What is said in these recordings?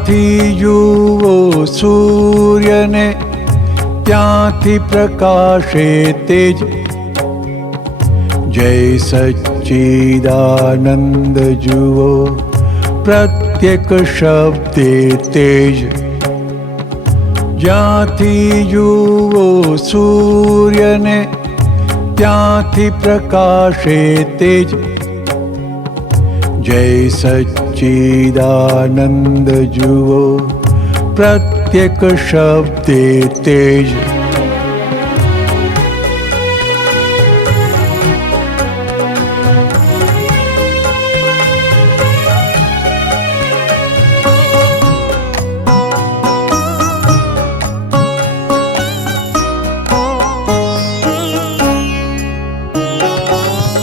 જ્યાંથી જુઓ સૂર્યને ત્યાંથી પ્રકાશે તેજ. જય સચ્ચિદાનંદ જુઓ પ્રત્યેક શબ્દે તેજ. જ્યાંથી જુઓ સૂર્યને ત્યાંથી પ્રકાશે તેજ. જય સચ્ચિદાનંદ જુઓ પ્રત્યેક શબ્દે તેજ.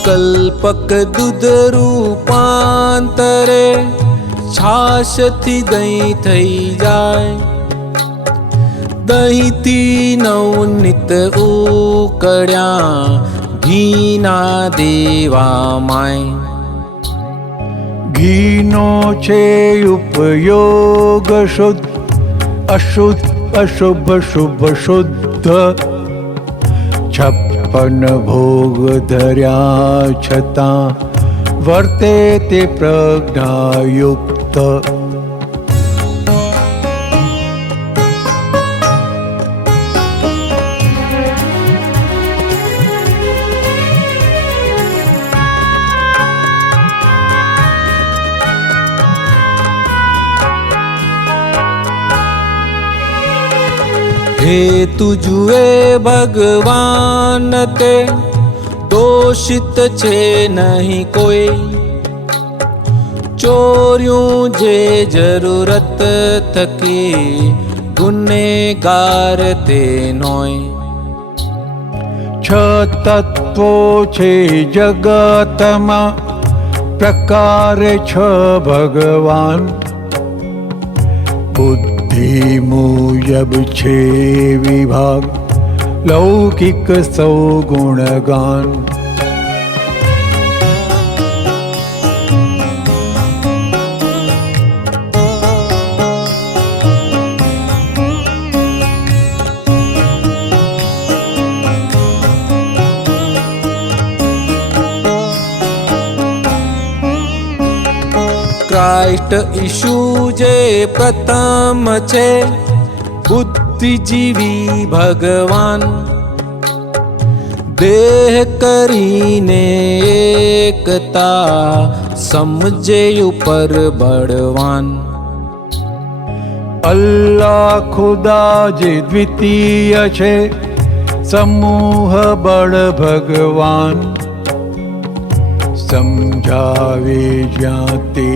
કલ્પક દૂધ રૂપાંતરે છાશથી દહીં થઈ જાય. દહીંથી નવનીત ઉકળ્યા ઘીના દેવા માય. ઘીનો છે ઉપયોગ શુદ્ધ અશુદ્ધ અશુભ શુભ શુદ્ધ. 56 ભોગ ધર્યા છતાં વર્તે તે પ્રજ્ઞાયુક્ત. હેતુ જુએ ભગવાન તે દોષિત છે નહીં કોઈ. ચોર્યું જે જરૂરત થકી ગુનેગાર તે નોય. 6 તત્વો છે જગતમાં પ્રકારે 6 ભગવાન. બુદ્ધિ મુજબ છે વિભાગ લૌકિક સૌ ગુણગાન. ક્રાઇસ્ટ ઈશુ જે પ્રથમ છે બુદ્ધિજીવી ભગવાન. દેહ કરીને એકતા સમજે ઉપર બળવાન. અલ્લાહ ખુદા જે દ્વિતીય છે સમૂહ બળ ભગવાન. સમજાવે જ્યાં તે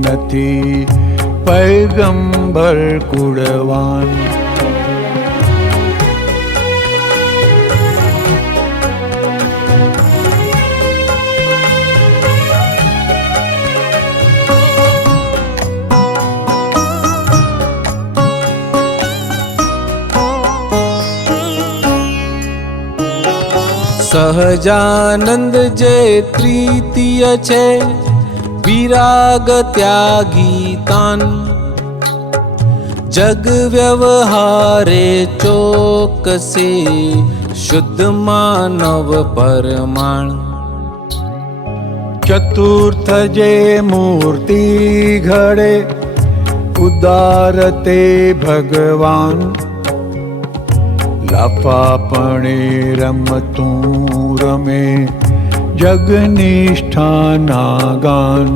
નથી પૈગંબર કુળવાન. સહજાનંદ જે તૃતીય છે વિરાગ ત્યાગી તાન. જગ વ્યવહારે ચોકસે શુદ્ધ માનવ પરમાણ. ચતુર્થ જે મૂર્તિ ઘડે ઉદાર તે ભગવાન. લાફાપણે રમતું રમે જગનિષ્ઠાના ગાન.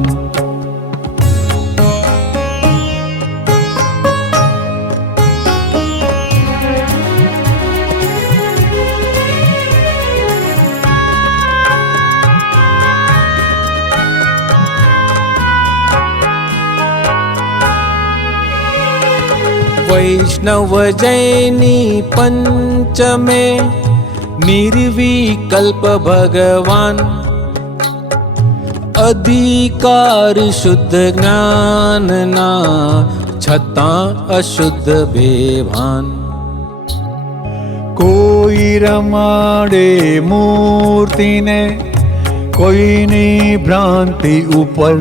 વૈષ્ણવ જૈની પંચમે નિર્વિકલ્પ ભગવાન. અધિકાર શુદ્ધ જ્ઞાનના છતાં અશુદ્ધ બેભાન. કોઈ રમાડે મૂર્તિને કોઈની ભ્રાંતિ ઉપર.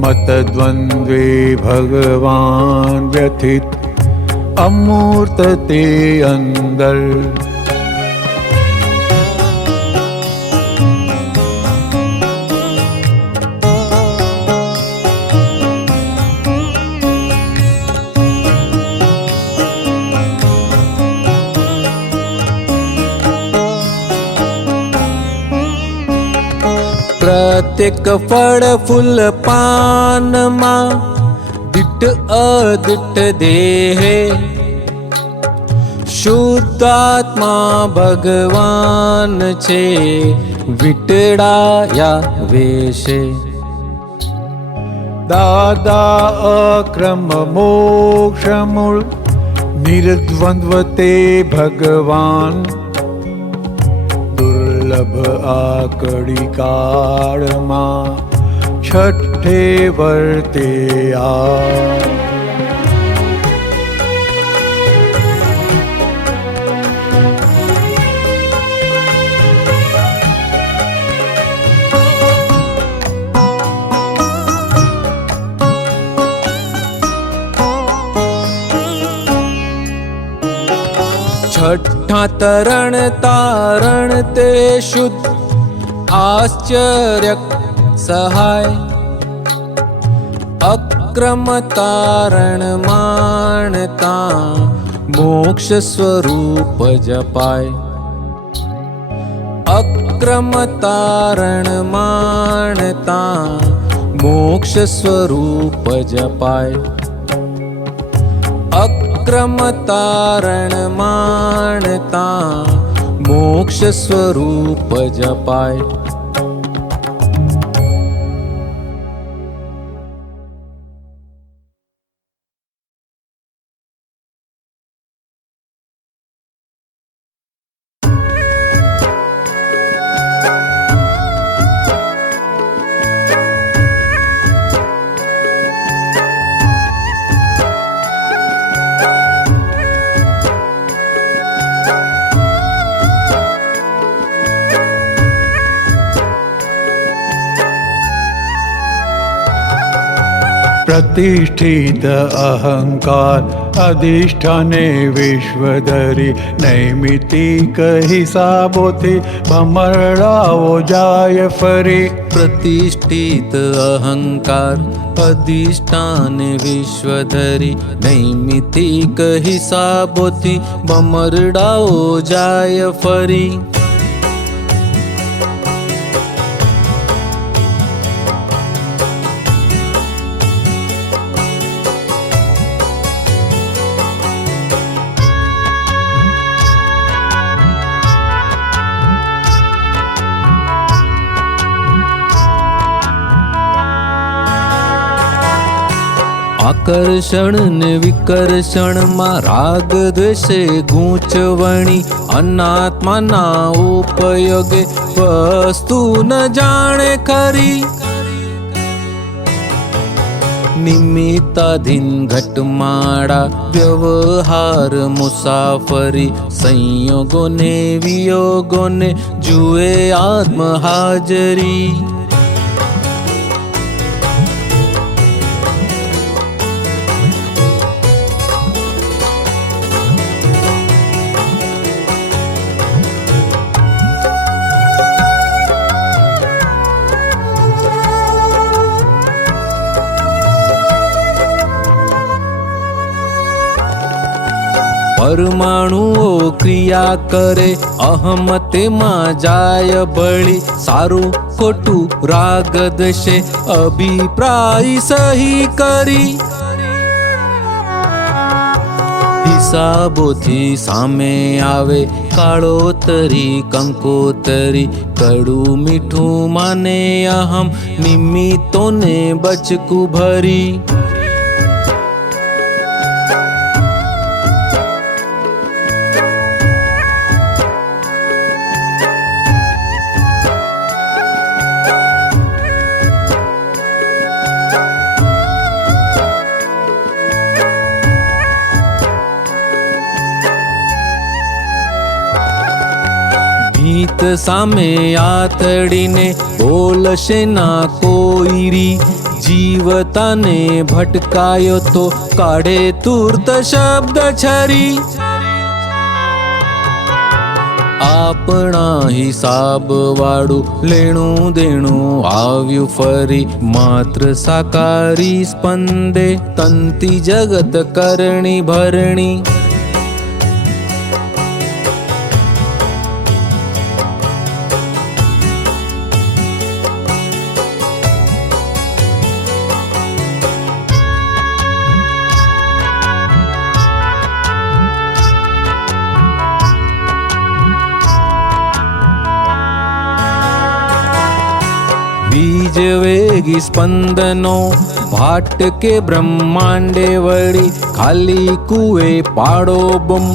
मतद्वन्द्वे भगवान व्यथित अमूर्त ते अंदर। प्रत्येक फळ फुल पानमा दिट्ठ अदिट्ठ देहे शुद्धात्मा भगवान छे विटड़ा या वेशे। दादा अक्रम मोक्ष मूल निर्द्वंद्व ते भगवान दुर्लभ आकड़ी काल मा छठे वर्ते आ। छठा तरण तारण ते शुद्ध आश्चर्य सहाय अक्रम तारण मानता मोक्ष स्वरूप जपाय। अक्रम तारण मानता मोक्ष स्वरूप जपाय। अक्रम तारण मानता मोक्ष स्वरूप जपाय। प्रतिष्ठित अहंकार अधिष्ठाने विश्वधरी नैमितिक हिसाबोथी भमरड़ाओ जाय फरी। प्रतिष्ठित अहंकार अधिष्ठान विश्वधरी नैमितिक हिसाबोथी भमरड़ाओ जाय फरी। आकर्षण ने विकर्षण मा राग द्वेषे गूंचवणी अनात्मा ना उपयोगे वस्तु न जाने खरी। निमित्ताधीन घटमाड़ा व्यवहार मुसाफरी संयोगों ने वियोगों ने जुए आत्म हाजरी। परमाणुओ क्रिया करे अहम तेमां जाय बळी। सारू खोटू राग द्वेषे अभिप्राय सही करी। हिसाबोथी सामे आवे काळोतरी कंकोतरी। कड़ू मीठू माने अहम निमित्तोने बचकू भरी। નિમિત્ત સામે આથડીને બોલશે ના કોઈ રી. જીવતાને ભટકાયો તો કાઢે તુર્ત શબ્દ છરી. આપણા હિસાબ વાળું લેણું દેણું આવ્યું ફરી. માત્ર સાકારી સ્પંદે તંતી જગત કરણી ભરણી. બીજ વેગી સ્પંદનો ભાટકે બ્રહ્માંડે વળી. ખાલી કુએ પાડો બમ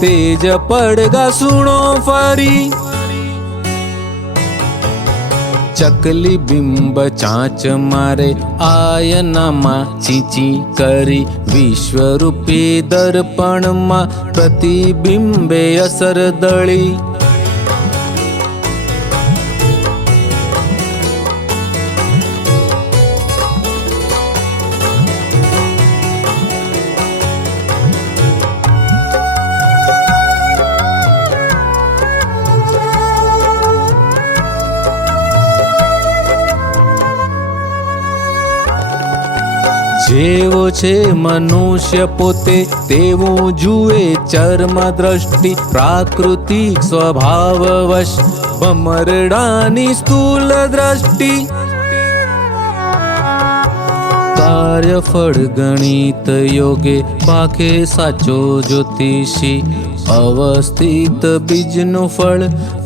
તેજ પડગા સુણો ફરી. ચકલી બિંબ ચાંચ મારે આયનામાં ચીંચી કરી. વિશ્વરૂપી દર્પણમાં પ્રતિબિંબે અસર દળી. જેવો છે મનુષ્ય પોતે તેવું જુએ ચર્મ દ્રષ્ટિ. પ્રાકૃતિક સ્વભાવવશ ભમરડાની સ્થૂલ દ્રષ્ટિ. કાર્યફળ ગણિત યોગે ભાખે સાચો જ્યોતિષી. અવસ્થિત બીજનું ફળ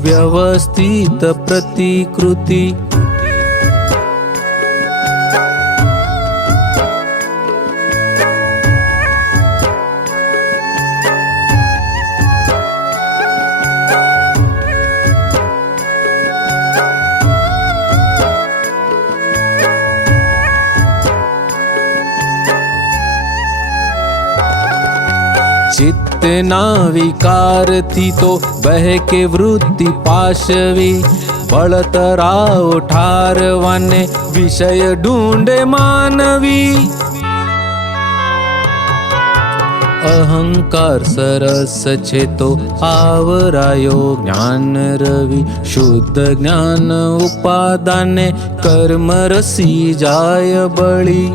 વ્યવસ્થિત પ્રતિકૃતિ. ચિત્તના વિકારથી તો બહેકે વૃત્તિ પાશવી. બળતરાઓ ઠારવાને વિષય ઢૂંઢે માનવી. અહંકાર સરસ છે તો આવરાયો જ્ઞાન રવિ. શુદ્ધ જ્ઞાન ઉપાદાને કર્મ રસી જાય બળી.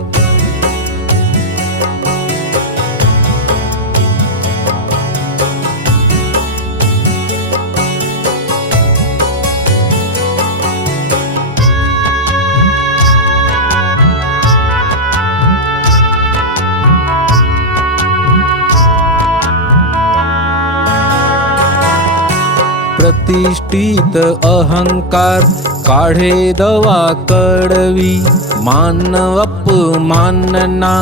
પ્રતિષ્ઠિત અહંકાર કાઢે દવા કડવી. માન અપમાનના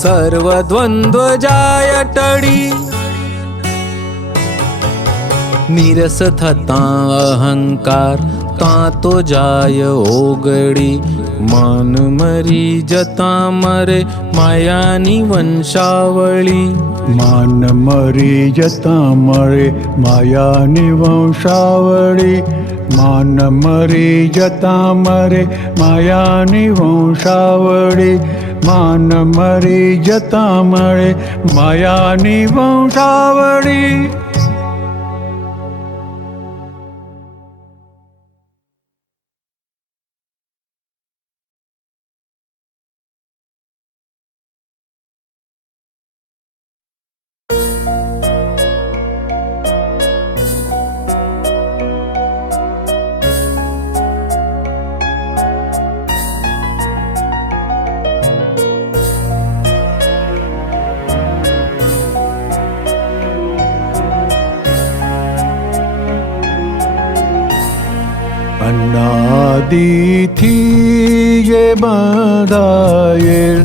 સર્વ દ્વંદ્વ જાય ટળી. નીરસ થતાં અહંકાર કાં તો જાય ઓગળી. માન મરી જતાં મરે માયાની વંશાવળી. માન મરી જતાં મળે માયાની વંશાવળી. માન મરી જતાં મરે માયાની વંશાવળી. માન મરી જતાં મળે માયાની વંશાવળી. અનાદિથી ये બંધાયેલ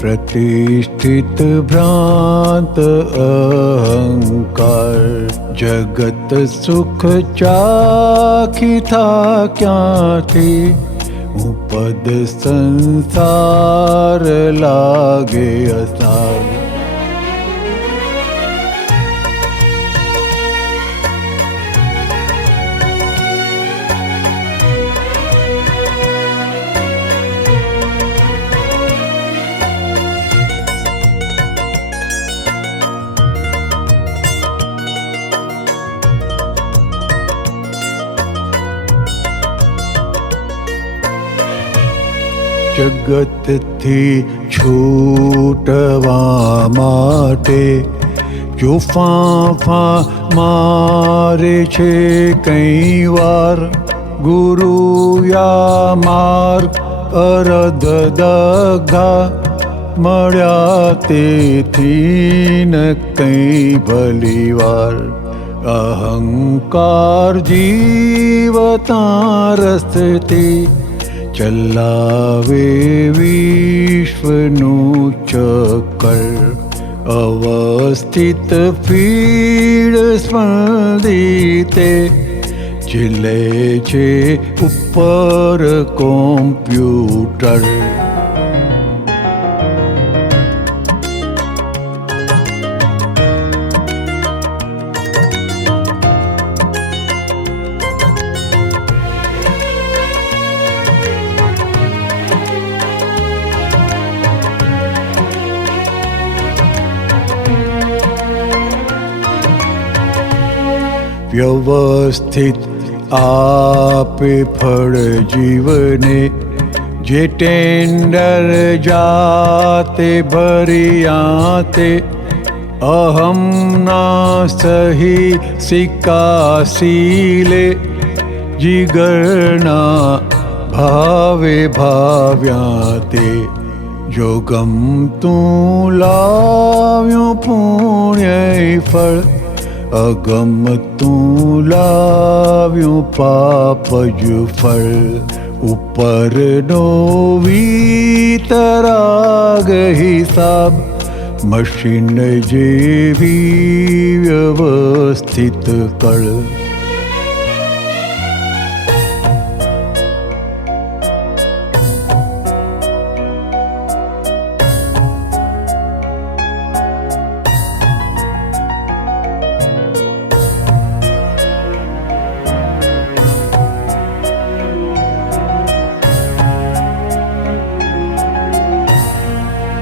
પ્રતિષ્ઠિત ભ્રાંત અહંકાર. જગત સુખ ચાખી થા ક્યાંથી. ઉપદ સંસાર લાગે અસાર. જગતથી છૂટવા માટે જો ફાંફા મારે છે કઈ વાર, ગુરુ યા માર્ગ અરધ દગ્ધા મળ્યા તેથી ન કઈ ભલી વાર. અહંકાર જીવતા રસ્તે ચલાવે વિશ્વનું ચક્કર, અવસ્થિત ફીડ સ્પંદિતે ચીલે છે ઉપર કોમ્પ્યુટર. વ્યવસ્થિત આપે ફળ જીવને, જે ટેન્ડર જાતે ભર્યા અહમ ના સહી સિક્કાસીલે, જીગરના ભાવે ભાવ્યા તે. જો ગમતું લાવ્યું પુણ્ય ફળ, અગમતું લાવ્યું પાપ જ ફળ. ઉપરનો વીતરાગ હિસાબ, મશીન જેવી વ્યવસ્થિત કળ.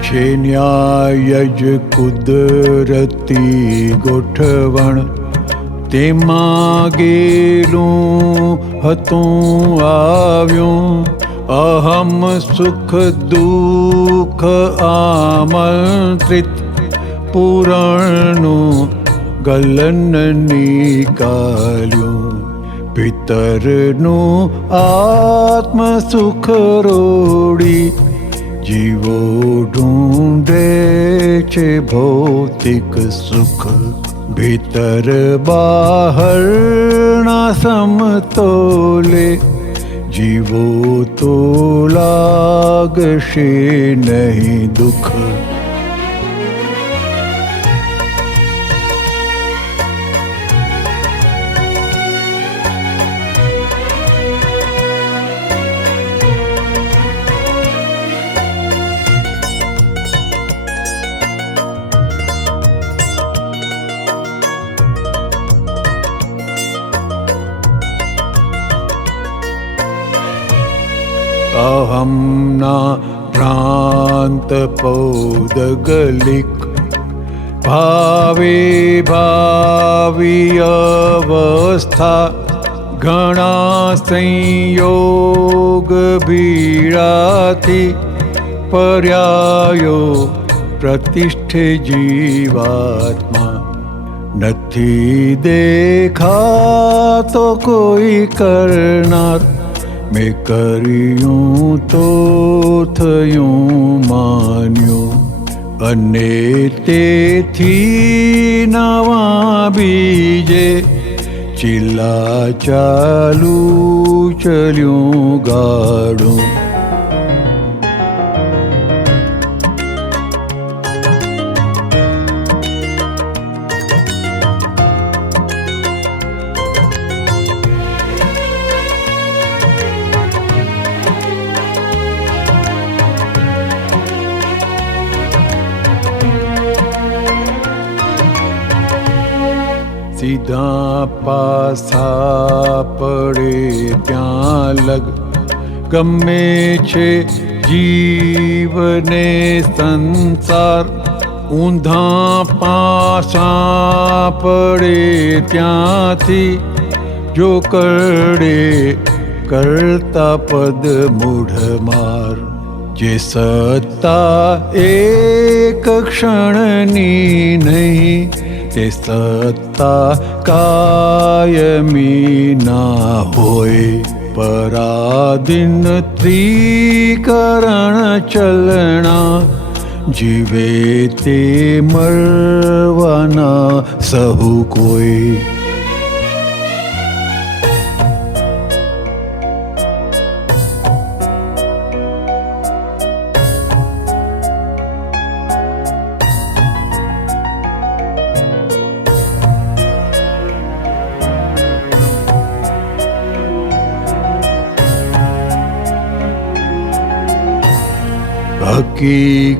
છે ન્યાય જ કુદરતી ગોઠવણ, તેમાં ગેલું હતું આવ્યું. અહમ સુખ દુઃખ આમંત્રિત, પૂરણનું ગલન નીકાલ્યું. ભીતરનું આત્મ સુખ રોડી, જીવો ઢૂંઢે છે ભૌતિક સુખ. ભીતર બહારના સમતોલે, જીવો તો લાગશે નહીં દુઃખ. અહમના ભ્રાંત પૌદગલિક, ભાવે ભાવી અવસ્થા. ઘણા સંયોગ ભીડાથી, પર્યાયો પ્રતિષ્ઠે જીવાત્મા. નથી દેખાતો કોઈ કરનાર, મેં કર્યું તો થયું માન્યું. અને તેથી નવા બીજે ચિલ્લા ચાલુ ચલ્યું ગાડું. સીધા પાસા પડે ત્યાં લગ, ગમે છે જીવને સંસાર. ઊંધા પાસા પડે ત્યાંથી, જો કરડે કરતા પદ મૂઢ માર. જે સત્તા એક ક્ષણની નહીં, તે સત્તા કાયમી ના હોય. પરાધીન ત્રિકરણ ચલણા, જીવે તે મરવાના સહુ કોઈ.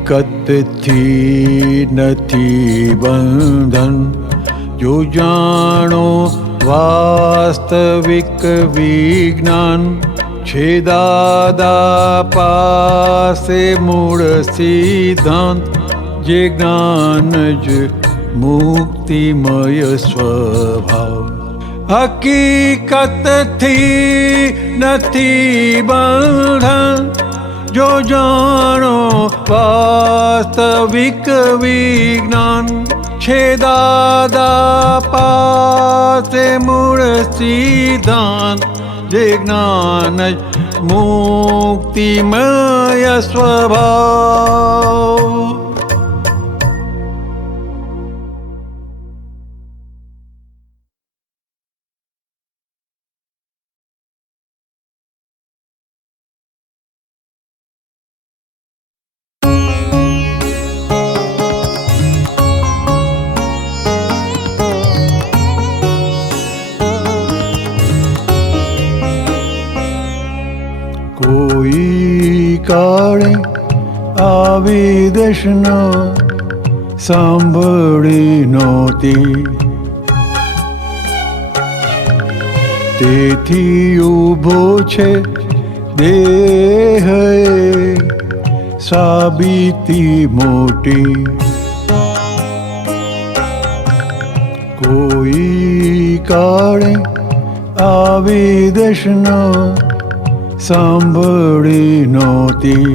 હકીકતથી નથી બંધન, જો જાણો વાસ્તવિક વિજ્ઞાન. છે દાદા પાસે મૂળ સિદ્ધાંત, જે જ્ઞાન જ મુક્તિમય સ્વભાવ. હકીકતથી નથી બંધન, જો જાણો વાસ્તવિક વિજ્ઞાન. છે દાદા પાસે મૂળ સિદ્ધાંત, જે જ્ઞાન જ મુક્તિમય સ્વભાવ. કોઈ કાળે આવી દેશના સાંભળી નહોતી, તેથી ઊભો છે દેહ સાબિતી મોટી. કોઈ કાળે આવી દેશના સાંભળી નહોતી,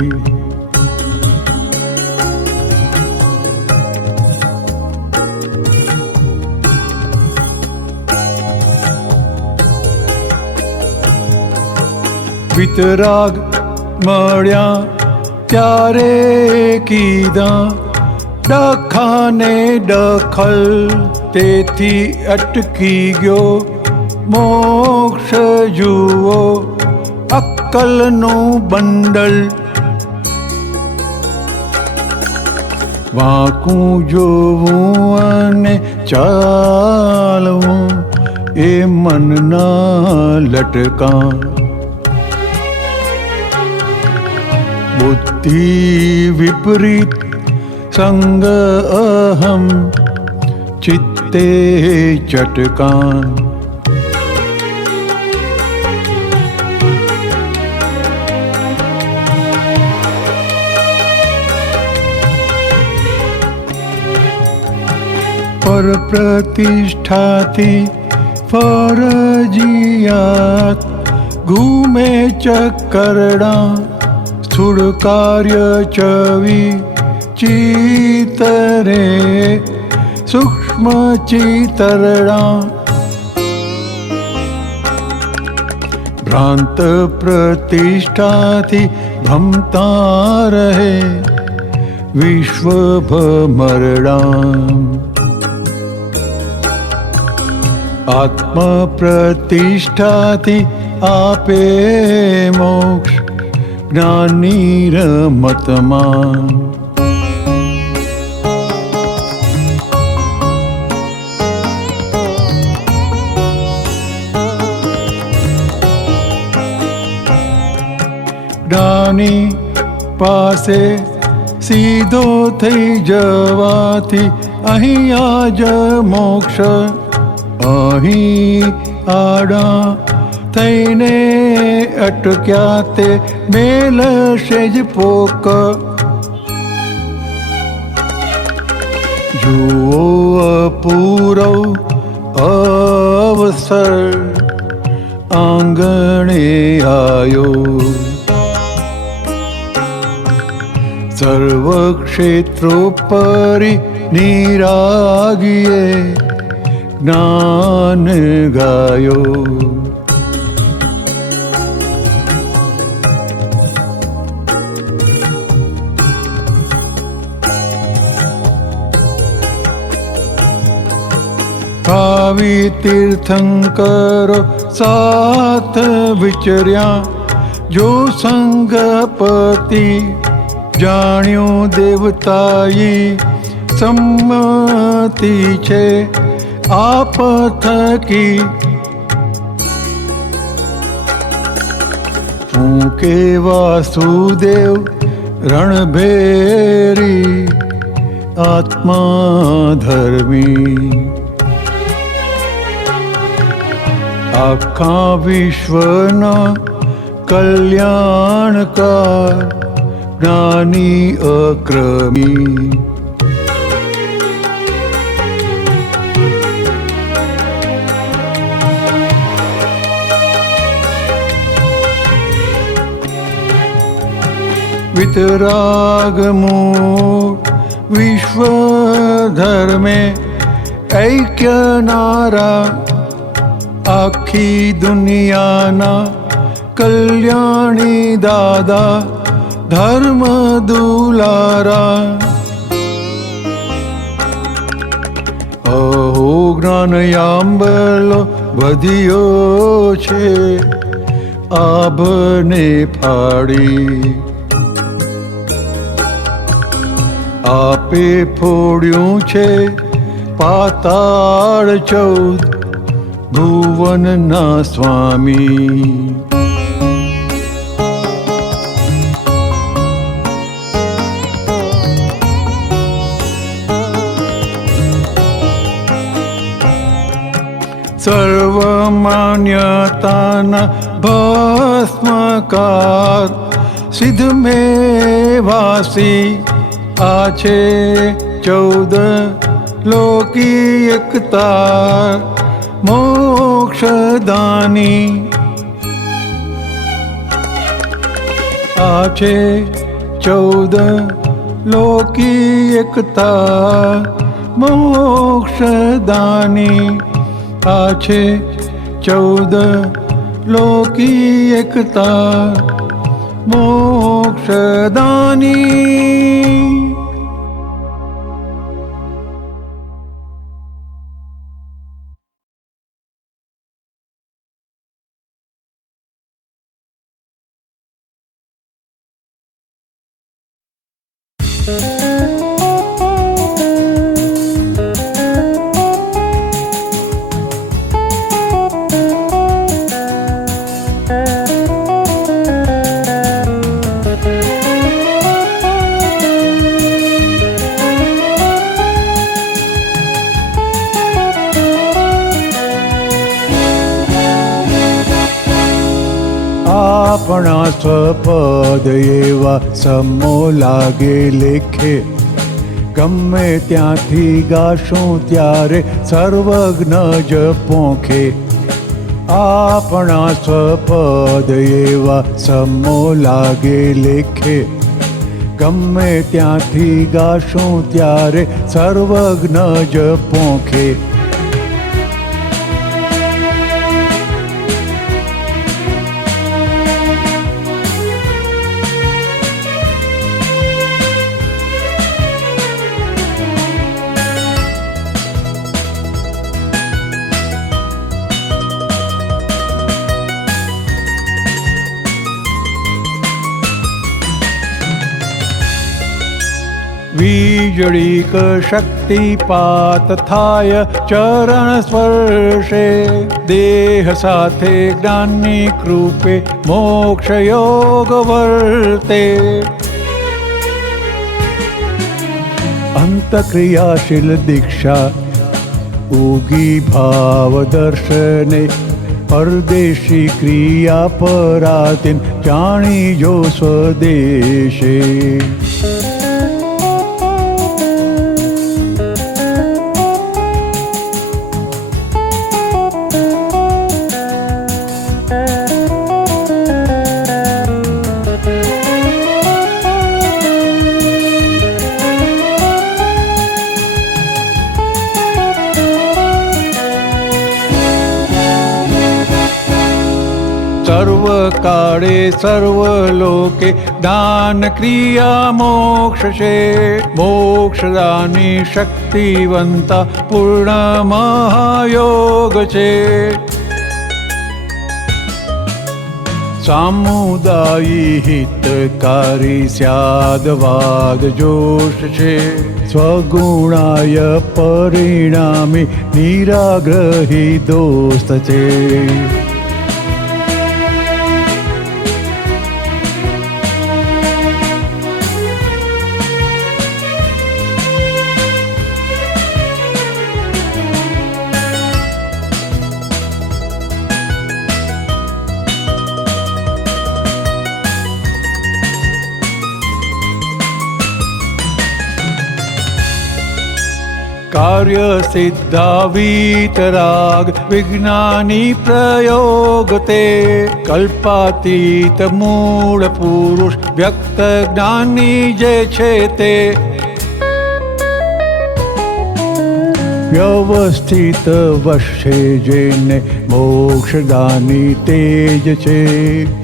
વિતરાગ મળ્યા ત્યારે કીધા ડખાને દખલ, તેથી અટકી ગયો મોક્ષ જુઓ અક્કલનું બંડલ. વાંકું જોવું અને ચાલવું એ મનના લટકા. બુદ્ધિ વિપરીત સંગ અહમ, ચિત્તે ચટકાન. પર પ્રતિષ્ઠાથી ફરજિયાત ઘૂમે ચક્કરડા. સ્થૂળ કાર્ય ચવી ચિતરે સૂક્ષ્મ ચિતરડા. ભ્રાંત પ્રતિષ્ઠાથી ભમતા રહે વિશ્વ ભમરડા. આત્મ પ્રતિષ્ઠાથી આપે મોક્ષ જ્ઞાની રમતમાં. જ્ઞાની પાસે સીધો થઈ જવાથી અહીંયા જ મોક્ષ. અહીં આડા થઈને અટક્યા તે મેલશે જ પોક. જુઓ અપૂરવ અવસર આંગણે આયો. સર્વક્ષેત્રોપરી નિરાગીએ જ્ઞાન ગાયો. ભાવી તીર્થંકરો સાથ વિચર્યા જો સંગપતિ જાણ્યું દેવતાઈ સંમતિ છે આપ થકી. હું કે વાસુદેવ રણભેરી આત્મા ધર્મી. આખા વિશ્વના કલ્યાણકાર જ્ઞાની અક્રમી. વિતરાગમૂળ વિશ્વ ધર્મે ઐક્યનારા આખી દુનિયાના કલ્યાણી દાદા ધર્મ દુલારા. અહો જ્ઞાનયાંબલો વધ્યો છે આભને ફાડી. આપે ફોડ્યું છે પાતાળ 14 ભુવનના સ્વામી. સર્વમાન્યતાના ભસ્મકાર સિદ્ધ મેં વાસી આ છે 14 લોકી એકતા મોક્ષદાની. આ છે 14 લોકી એકતા મોક્ષદાની. આ છે 14 લોકી એકતા મોક્ષદાની. આપણા સ્વપદ એવા સમો લાગે લેખે. ગમે ત્યાંથી ગાશું ત્યારે સર્વજ્ઞ જ પોંખે. આપણા સ્વપદ એવા સમો લાગે લેખે. ગમે ત્યાંથી ગાશું ત્યારે સર્વજ્ઞ જ પોંખે. વીજળીક શક્તિપાત થાય ચરણ સ્પર્શે. દેહ સાથે જ્ઞાનની કૃપે મોક્ષ યોગ વર્તે. અંતક્રિયાશીલ દીક્ષા ઉગી ભાવ દર્શને. પરદેશી ક્રિયા પરાતીન જાણી જો સ્વદેશે. काळे सर्वलोके दान क्रिया मोक्ष छे मोक्षदानी शक्तिवंता पूर्ण महायोग छे सामुदायी हितकारी स्यादवाद जोश छे स्वगुणाय परिणामी निराग्रही दोस्त छे कार्य सिद्धा वीतराग विज्ञानी प्रयोग ते कल्पातीत मूळ पुरुष व्यक्त ज्ञानी जे छे ते व्यवस्थित वशे जेने मोक्षदानी तेज छे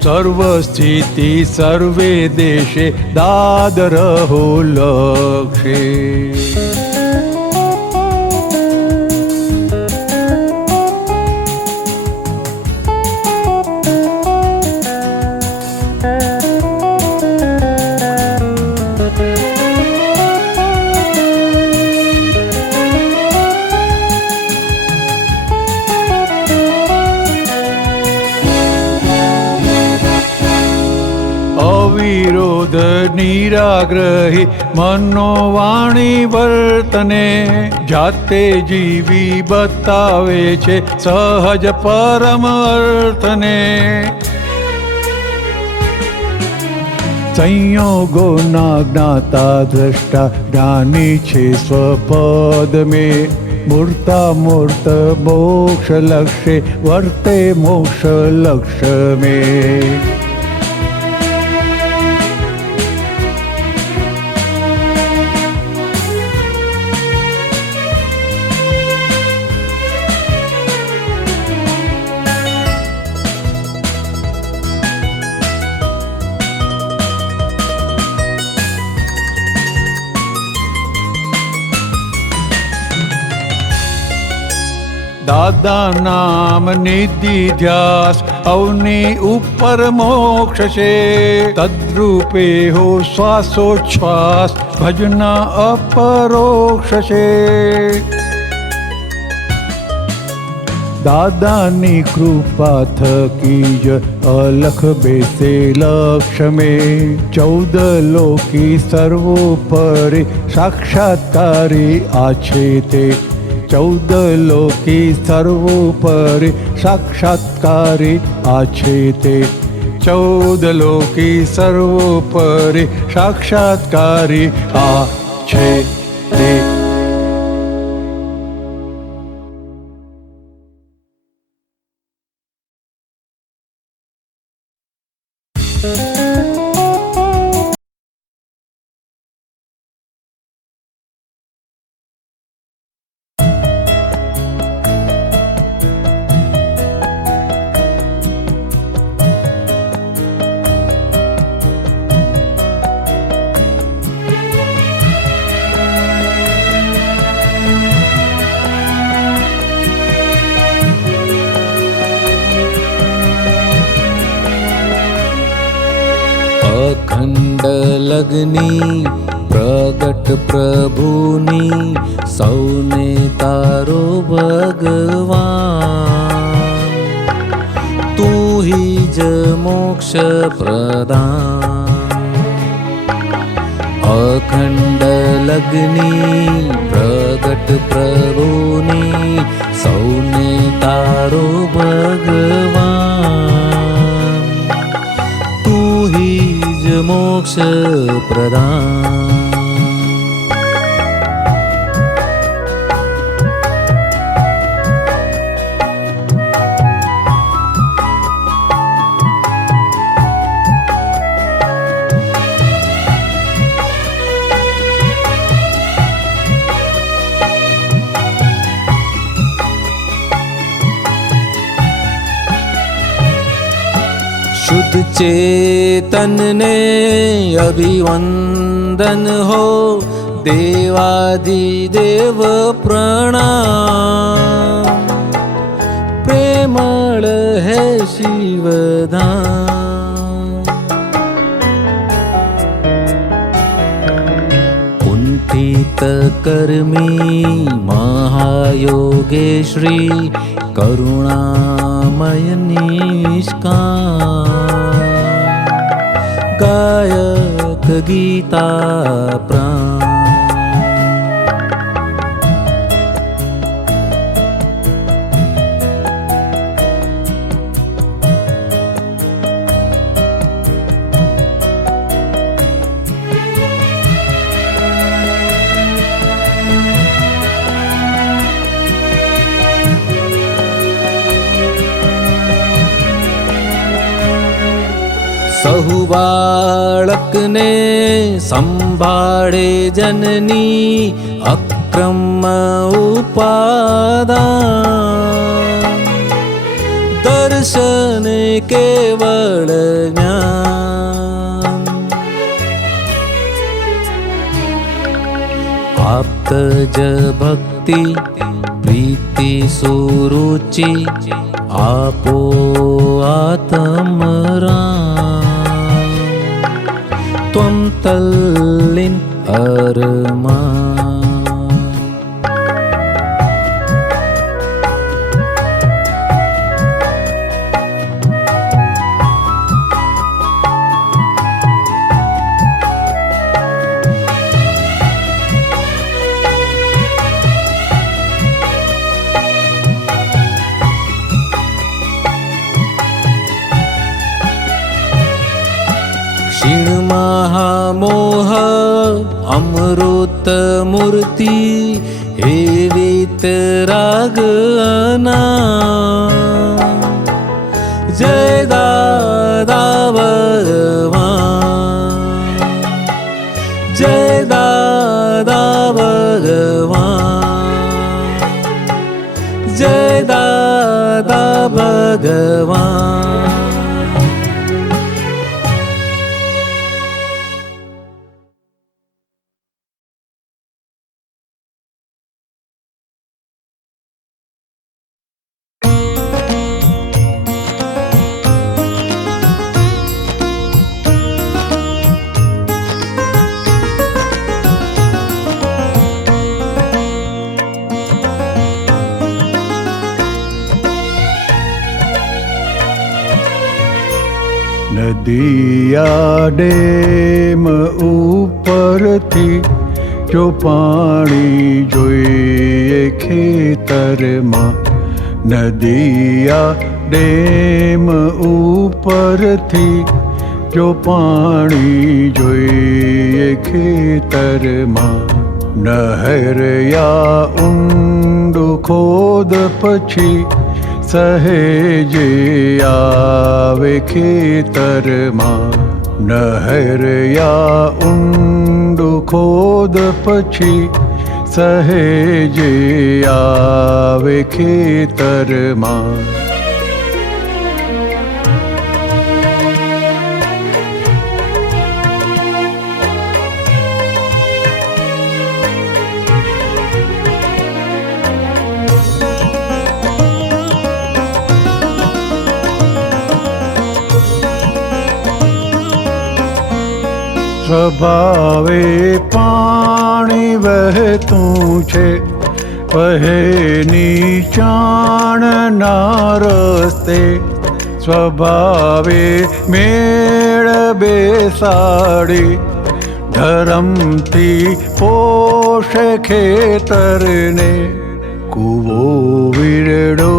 सर्वस्थिति सर्वे देशे दादरहो लक्षे अविरोध निराग्रही मनोवाणी वर्तने जाते जीवी बतावे छे सहज परम अर्थने संयोगो ना ज्ञाता द्रष्टा ज्ञानी छे स्वपद में मूर्ता मूर्त मोक्ष लक्ष्य वर्ते मोक्ष लक्ष्य में दादा नाम निधि ध्यास अवनी ऊपर मोक्ष छे तद्रूपे हो श्वासोच्छ्वास भजना अपरोक्ष छे दादानी कृपा थकी ज अलख बेसे लक्ष्य में 14 लोकी सर्वोपरि साक्षात्कारी आछे ते 14 लोकी सर्वोपरि साक्षात्कारी आछे ते 14 लोकी सर्वोपरि साक्षात्कारी आछे ते अखंड लग्नी प्रगट प्रभुनी सौने तारो भगवान तू ही ज मोक्ष प्रदान अखंड लग्नी प्रगट प्रभुनी सौने तारो भगवान तू ही ज मोक्ष प्रदान चेतन ने अभिवंदन हो, देवादिदेव प्रणाम। प्रेमळ है शिवधाम। कुंठित कर्मी महायोगेश्वरी, करुणामय निष्काम। गायक गीता प्राण। सहु बाळकने संभाळे जननी, अक्रम उपादान। दर्शन केवळ ज्ञान। आप्तज भक्ति प्रीति सुरुचि, आपो आत्मराम। त्वं तल्लीन अरमान। क्षीण महामोह अमृत मूर्ति, हे वीतराग अनाम। जय दादा भगवान, जय दादा भगवान, जय दादा भगवान। નદિયા ડેમ ઉપરથી જો પાણી જોઈએ ખેતરમાં, નદિયા ડેમ ઉપરથી જો પાણી જોઈએ ખેતરમાં, નહેરયા ઊંડું ખોદ પછી સહેજે આવે ખેતરમાં, નહેરયા ઊંડું ખોદ પછી સહેજે આવે ખેતરમાં. સ્વભાવે પાણી વહેતું છે, વહે નીચાણના રસ્તે, સ્વભાવે મેળ બેસાડી, ધરમથી પોષે ખેતરને, કૂવો વીરડો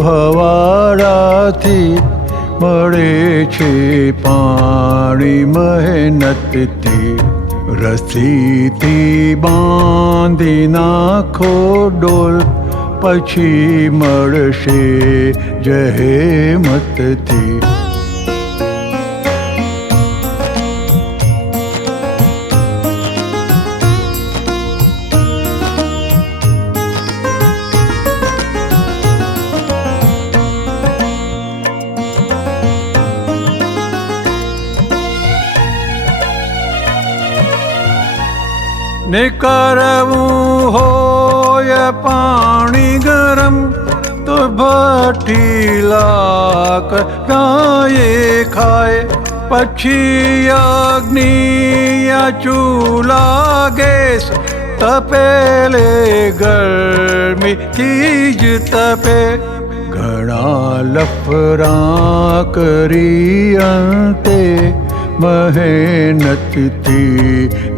હવાડાથી મળે છે પાણી મહેનતથી, રસીથી બાંધી નાખો ડોલ, પછી મળશે જહેમતથી. ને કરવું હોય પાણી ગરમ તો ભઠ્ઠી લાક ગાયે ખાય. પછી અગ્નિ ચૂલા ગેસ તપેલે ગરમીથી જ તપે. ઘણા લફરા કરી અંતે મહેનતથી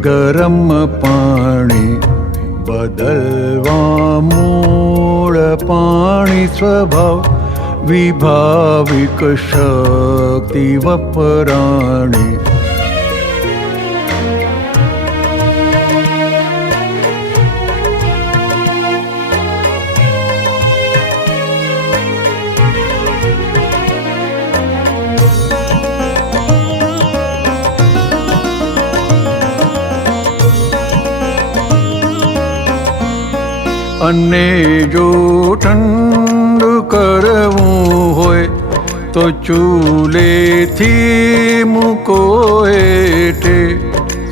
ગરમ પાણી બદલવા. મૂળ પાણી સ્વભાવ વિભાવિક શક્તિ વપરાણી. અને જો ઠંડુ કરવું હોય તો ચૂલેથી મૂકો હેઠે.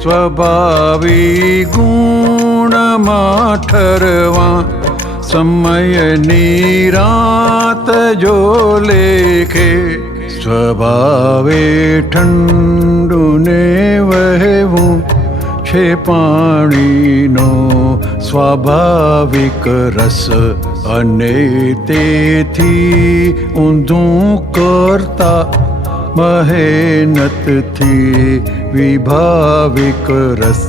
સ્વભાવી ગુણમાં ઠરવા સમયની રાત જો લેખે. સ્વભાવે ઠંડુ ને વહેવું છે પાણીનો સ્વાભાવિક રસ. અને તેથી ઊંધું કરતા મહેનતથી વિભાવિક રસ.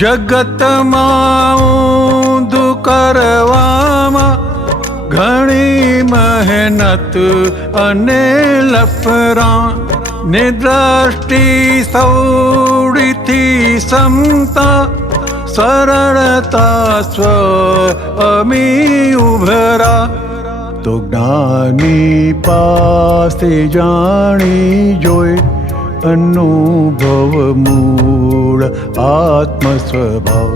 જગતમાં ઊંધું કરવામાં ઘણી મહેનત અને લફરા. ને દ્રષ્ટિ સૌડીથી સમતા સરળતા સ્વ અમી ઉભરા. તો જ્ઞાની પાસે જાણી જોઈ અનુભવ મૂળ આત્મ સ્વભાવ.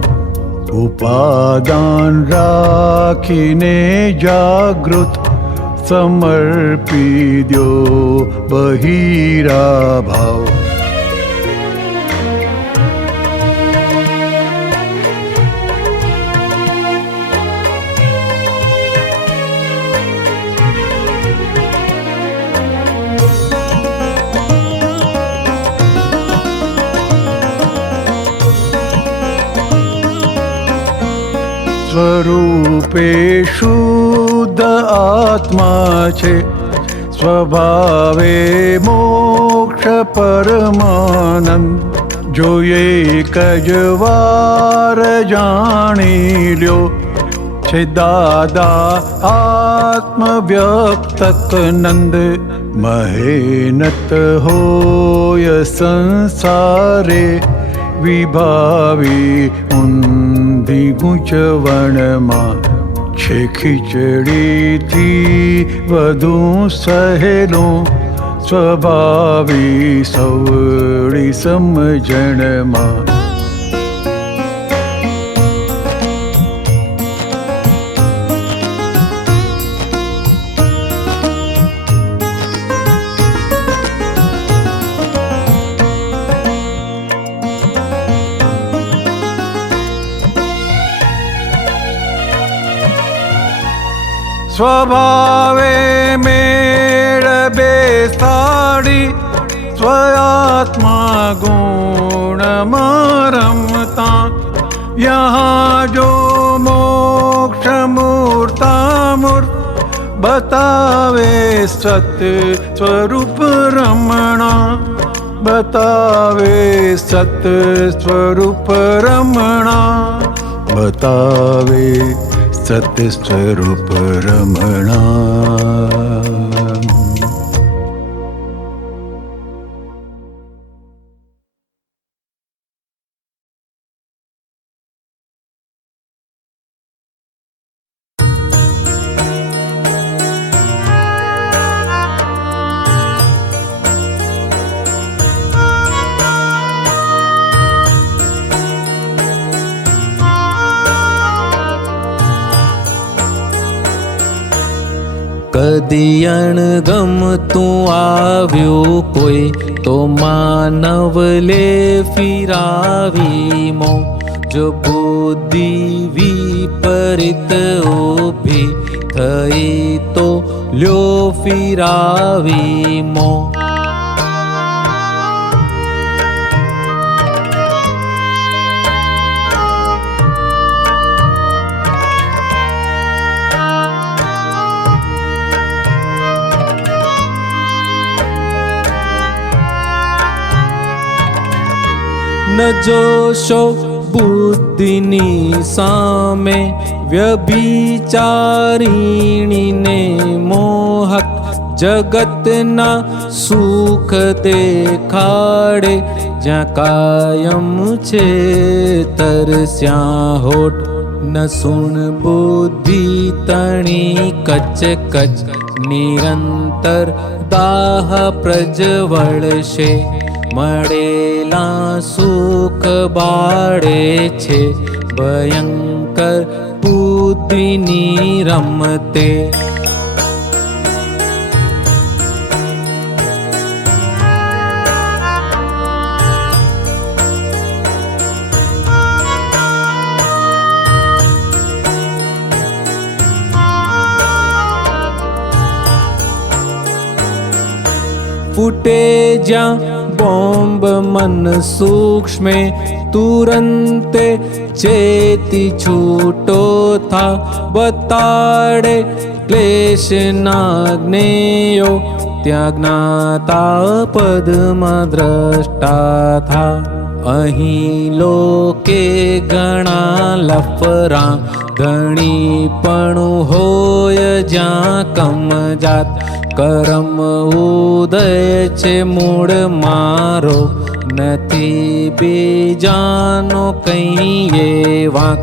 ઉપાદાન રાખીને જાગૃત સમર્પી દ્યો બહિરા ભાવ. સ્વરૂપે શુદ્ધ આત્મા છે. સ્વભાવે મોક્ષ પરમાનંદ. જો એક જ વાર જાણી લ્યો છે દાદા આત્મવ્યક્તક નંદ. મહેનત હોય સંસારે વિભાવી ઊંધી ગૂંચવણમાં. છે ખીચડીથી વધુ સહેલું સ્વભાવી સવળી સમજણમાં. સ્વભાવે મેળ બેસાડી સ્વઆત્મા ગુણમાં રમતા. યહાં જો મોક્ષ મૂર્તામૂર્ત બતાવે સત સ્વરૂપ રમણા. બતાવે સત સ્વરૂપ રમણા. બતાવે સત સ્વરૂપ રમણા. આદિ અણગમતું આવ્યું કોઈ, તો માનવ લે ફિરાવી મોં. જો બુદ્ધિ વિપરીત ઊભી થઈ, તો લ્યો ફિરાવી મોં. ન જોશો બુદ્ધિની સામે વ્યભિચારિણીને મોહક, જગતના સુખ દેખાડે જ્યાં કાયમ છે તરસ્યા હોઠ. ન સુણ બુદ્ધિ તણી કચ કચ, નિરંતર દાહ પ્રજ્વળશે. મળેલા સુખ બાળે છે ભયંકર બુદ્ધિની રમતે. ફૂટે જ્યાં બોમ્બ મન સૂક્ષ્મે, તુરંતે ચેતી છૂટો થા. બતાડે ક્લેશના જ્ઞેયો, ત્યાં જ્ઞાતા પદમાં દ્રષ્ટા થા. અહીં લોકે ઘણા લફરા, ઘણીપણું હોય જ્યાં કમજાત. કરમ ઉદય છે મૂળ મારો, નથી બીજાનો કહીએ વાંક.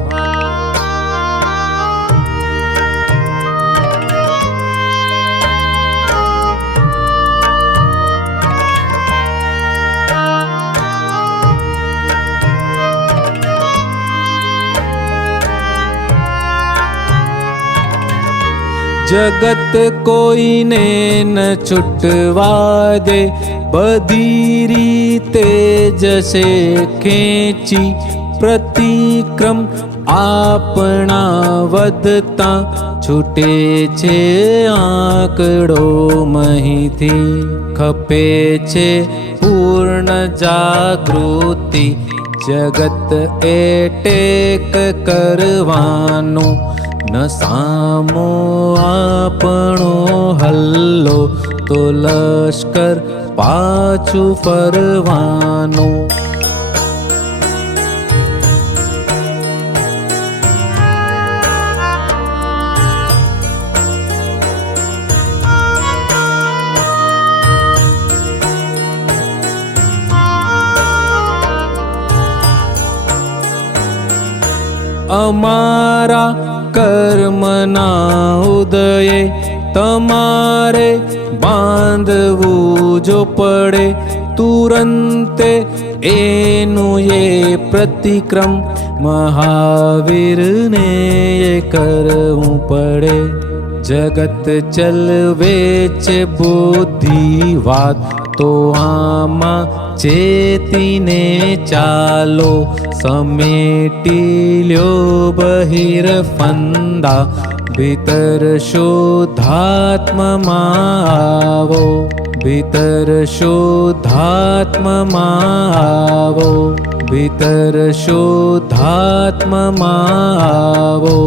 જગત કોઈને ન છૂટવા દે, બધી રીતે જશે ખેંચી. પ્રતિક્રમ આપણા વધતા, છૂટે છે આંકડો મહીથી. ખપે છે પૂર્ણ જાગૃતિ, જગત એ ટેક કરવાનું. ન સામો આપણો હલ્લો, તો લશ્કર પાછું ફરવાનું. અમારા કર્મના ઉદયે તમારે બાંધવું જો પડે. તુરંતે એનું એ પ્રતિક્રમ, મહાવીરને એ કરવું પડે. જગત ચલવે છે બુદ્ધિ વાત, તો આમાં ચેતીને ચાલો. સમેટી લ્યો બહિર્ફંદા, ભીતર શુદ્ધાત્મમાં આવો. ભીતર શુદ્ધાત્મમાં આવો. ભીતર શુદ્ધાત્મમાં આવો.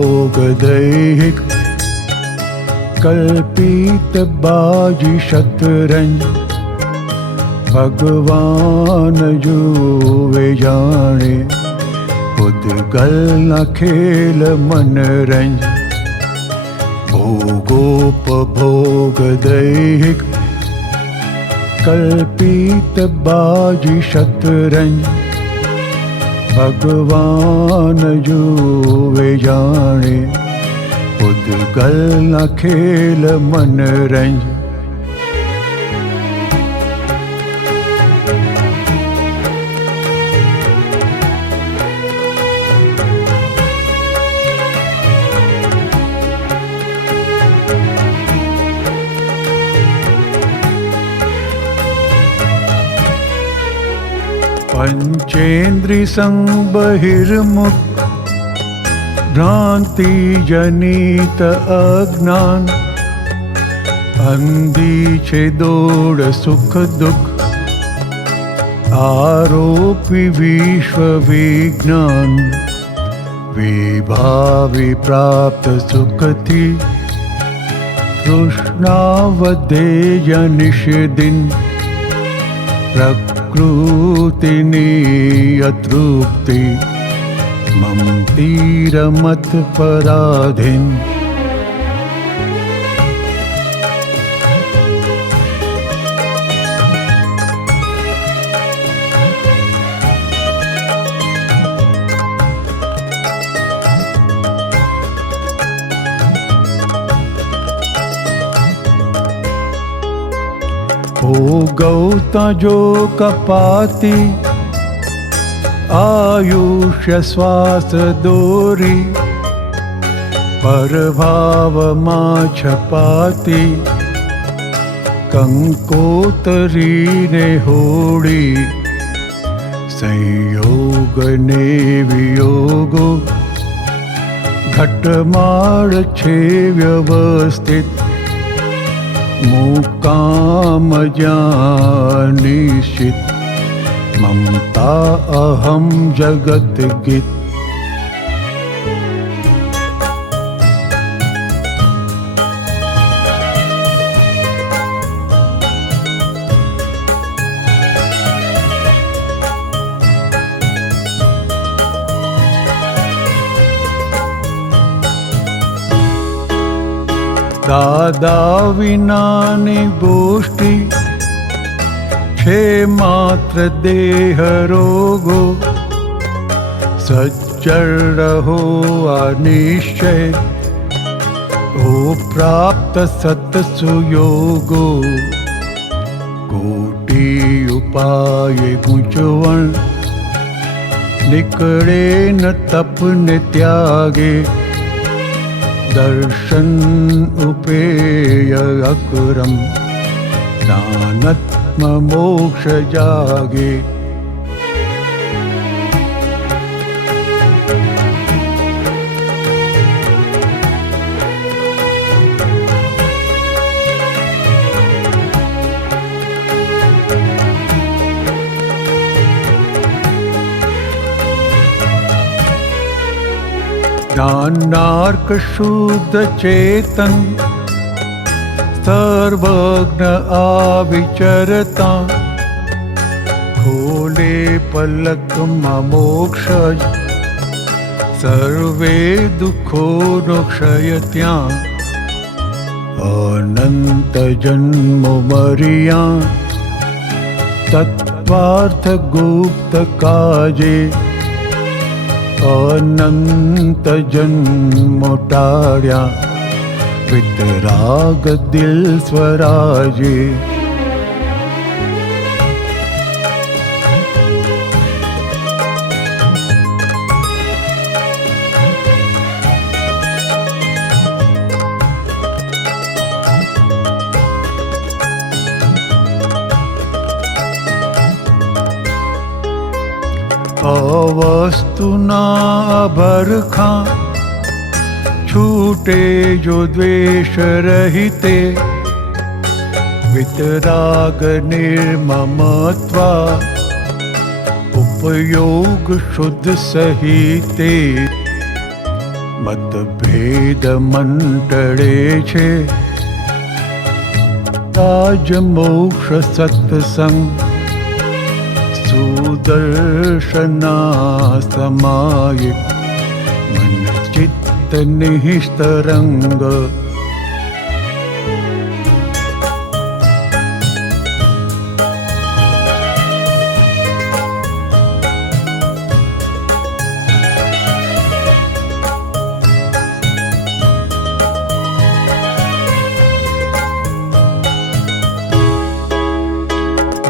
भोगोपभोगदैहिक कल्पित बाजी शतरंज, भगवान जुवे जाने उद्गल न खेल मनरंज. भोगोपभोगदैहिक कल्पित बाजी शतरंज भगवान जुवे जाने उद्गल न खेल मनरंज। पंचेन्द्रि संबहिर्मुख भ्रांति जनित अज्ञान अंधी छे दौड़ सुख दुख आरोपी विश्व विज्ञान विभावी प्राप्त सुख थी तृष्णावधे जनिष दिन प्रकृतिनी अतृप्ति ममतीर मत पराधीन। हो गौता जो कपाती आयुष्य श्वास दोरी परभाव मां छपाती कंकोतरी ने होड़ी संयोग ने वियोगो घटमाड़ छे व्यवस्थित मुकाम निश्चित ममता अहम जगत गित। दादा विनानी गोष्ठी छे मात्र देह रोगो सज्जन रहो निश्चय हो प्राप्त सत सुयोगो कोटि उपाय गुंचवण निकड़े न तप न त्यागे दर्शन उपेय अकुरम दानत्म मोक्ष जागे। ज्ञानार्क शुद्ध चेतन सर्वज्ञ आविचरता खोले पलक मोक्ष सर्वे दुखो नो क्षय त्या अनंत जन्म मरिया तत्वार्थ गुप्त काजे अनंत जन्म टाळ्या वितराग दिल स्वराजे। अवस्तुना भरखा छूटे जो द्वेष रहिते वितराग निर्ममत्वा उपयोग शुद्ध सहिते मतभेद मंटळे छे ताज मोक्ष सत्संग सुदर्शना समायिक मन चित्त निस्तरंग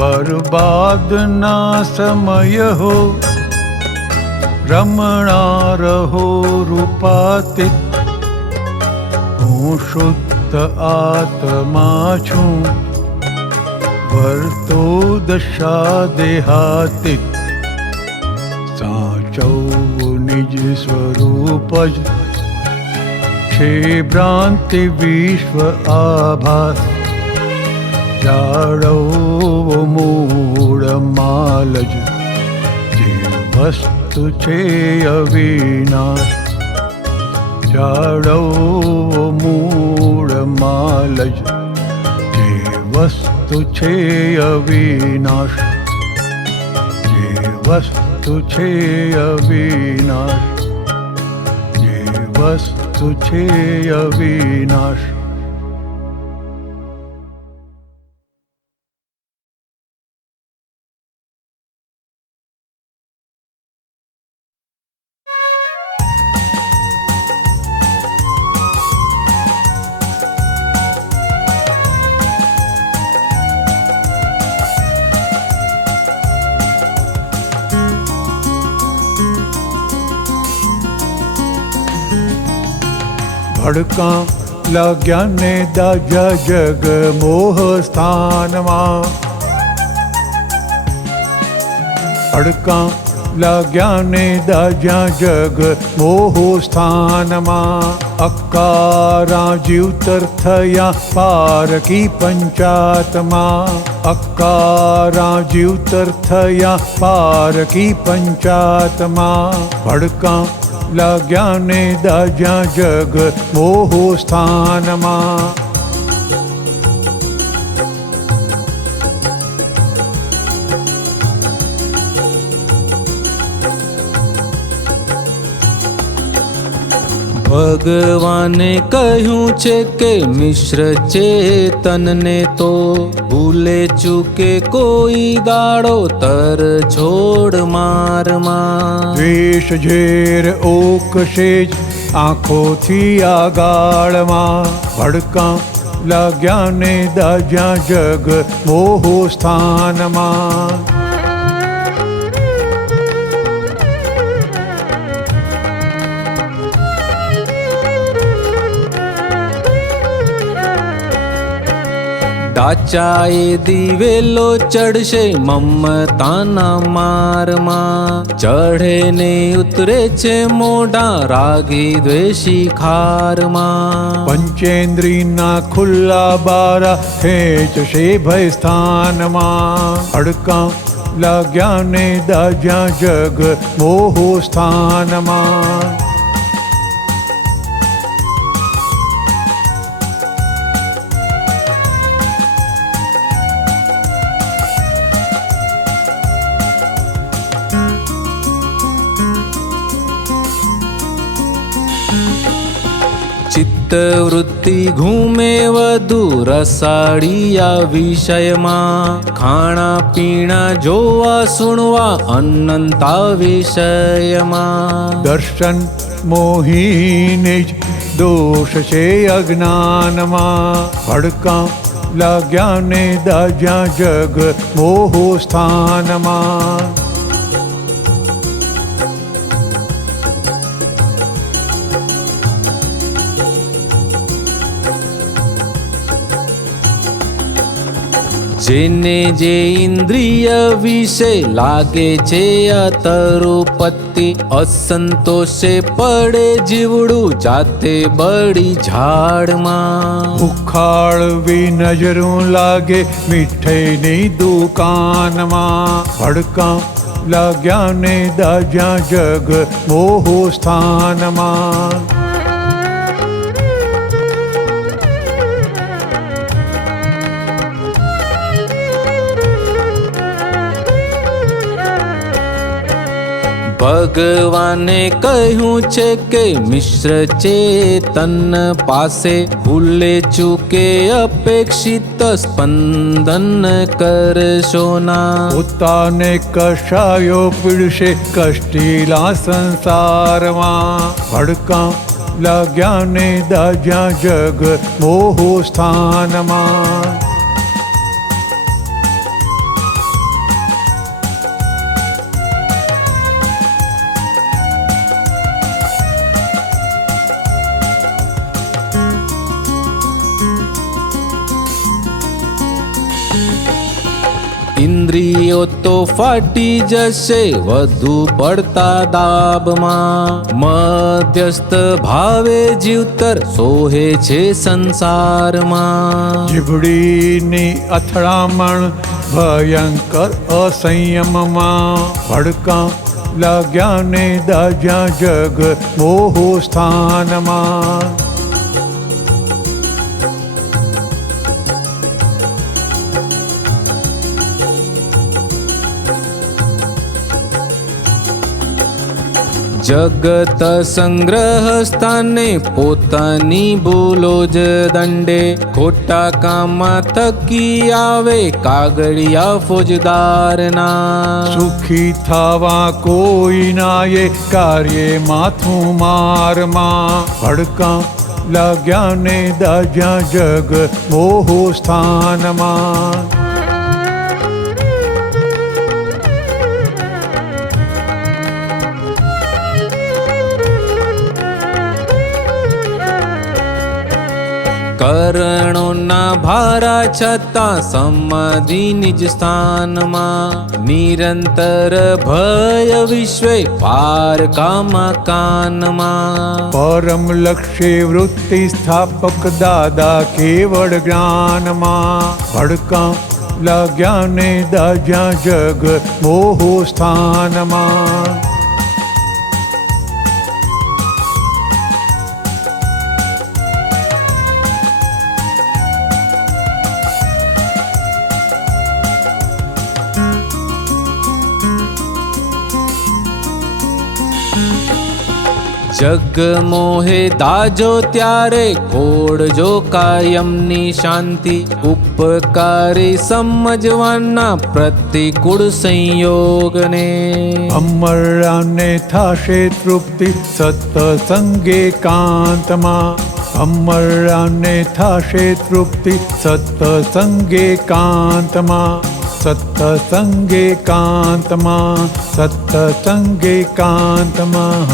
बर्बाद ना समय हो रमणा रहो रूपातीत हूँ शुद्ध आत्मा छूं वर्तो दशा देहातीत साचौ निज स्वरूप ज छे भ्रांति विश्व आभास जाड़ो मूળ मालज जे वस्तु छे अविनाश जाड़ो मूળ मालज जे वस्तु छे अविनाश जे वस्तु छे अविनाश जे वस्तु छे अविनाश। भड़का लाग्या ने दाजा जग मोह स्थान मां भड़का लाग्या ने दाजा जग मोह स्थान मां अकारा जीवतर थया पार की पंचात्मा अकारा जीवतर थया पार की पंचात्मा भड़का लाग्या ने दाजा जग मोह स्थान मां ભગવાને કહ્યું છે કે મિશ્ર ચેતનને તો ભૂલે ચૂકે કોઈ દાડો તર છોડ મારમાં દ્વેષ ઝેર ઓકશે જ આંખોથી આગાળમાં ભડકા લાગ્યા ને દાજા જગ મોહ સ્થાનમાં ડાચાએ દિવેલો ચડશે મમતાના મારમાં ચઢે ને ઉતરે છે મોઢા રાગી દ્વેષી ખારમાં પંચેન્દ્રિયના ખુલ્લા બારા ખેંચશે ભય સ્થાનમાં અડકા લાગ્યા ને દાજા જગ મોહ સ્થાનમાં ચિત્તવૃત્તિ ઘૂમે વધુ રસાળિયા વિષયમાં ખાણા પીણા જોવા સુણવા અનંતા વિષયમાં દર્શન મોહીને જ દોષ છે અજ્ઞાનમાં ભડકા લાગ્યા ને દાજા જગ મોહ સ્થાનમાં જેને જે ઇન્દ્રિય વિશે લાગે છે અતરુપત્તિ અસંતોષે પડે જીવડું જાતે બળી ઝાડમાં ઉખાળવી નજરું લાગે મીઠાઈની દુકાનમાં ભડકા લાગ્યા ને દાજા જગ મોહ સ્થાનમાં ભગવાને કહ્યું છે કે મિશ્ર ચેતન પાસે ભૂલે ચૂકે અપેક્ષિત સ્પંદન કરશો ના પોતાને કશાયો પીડશે કષ્ટીલા સંસારમાં ભડકા લાગ્યા ને દાજા જગ મોહ સ્થાનમાં ઇન્દ્રિયો તો ફાટી જશે વધુ પડતા દાબમાં. મધ્યસ્થ ભાવે જીવતર સોહે છે સંસારમાં. જીભડીની અથડામણ ભયંકર અસંયમમાં. ભડકા લાગ્યા ને દાજ્યા જગ મોહ સ્થાનમાં. જગત સંગ્રહ સ્થાને પોતાની ભૂલો જ દંડે. ખોટા કામમાં થકી આવે કાગળિયા ફોજદારના. સુખી થવા કોઈ નાયે કાર્યે માથું મારમાં. ભડકા લાગ્યા ને દાજ્યા જગ મોહ સ્થાનમાં. કરણોના ભારા છતાં સમાધિ નિજ સ્થાનમાં. નિરંતર ભય વિશ્વે પાર કાનમાં. પરમ લક્ષ્ય વૃત્તિ સ્થાપક દાદા કેવળ જ્ઞાનમાં. ભડકા લાગ્યા ને દાજ્યા જગ મોહ સ્થાનમાં. જગ મોહે દાજો ત્યારે ખોડજો કાયમની શાંતિ. ઉપકારી સમજવાના પ્રતિકૂળ સંયોગને. અમરાને થાશે તૃપ્તિ સત્સંગે કાંતમાં. અમરાને થાશે તૃપ્તિ સત્સંગે કાંતમાં. સત્સંગે કાંતમાં. સત્સંગે કાંતમાં.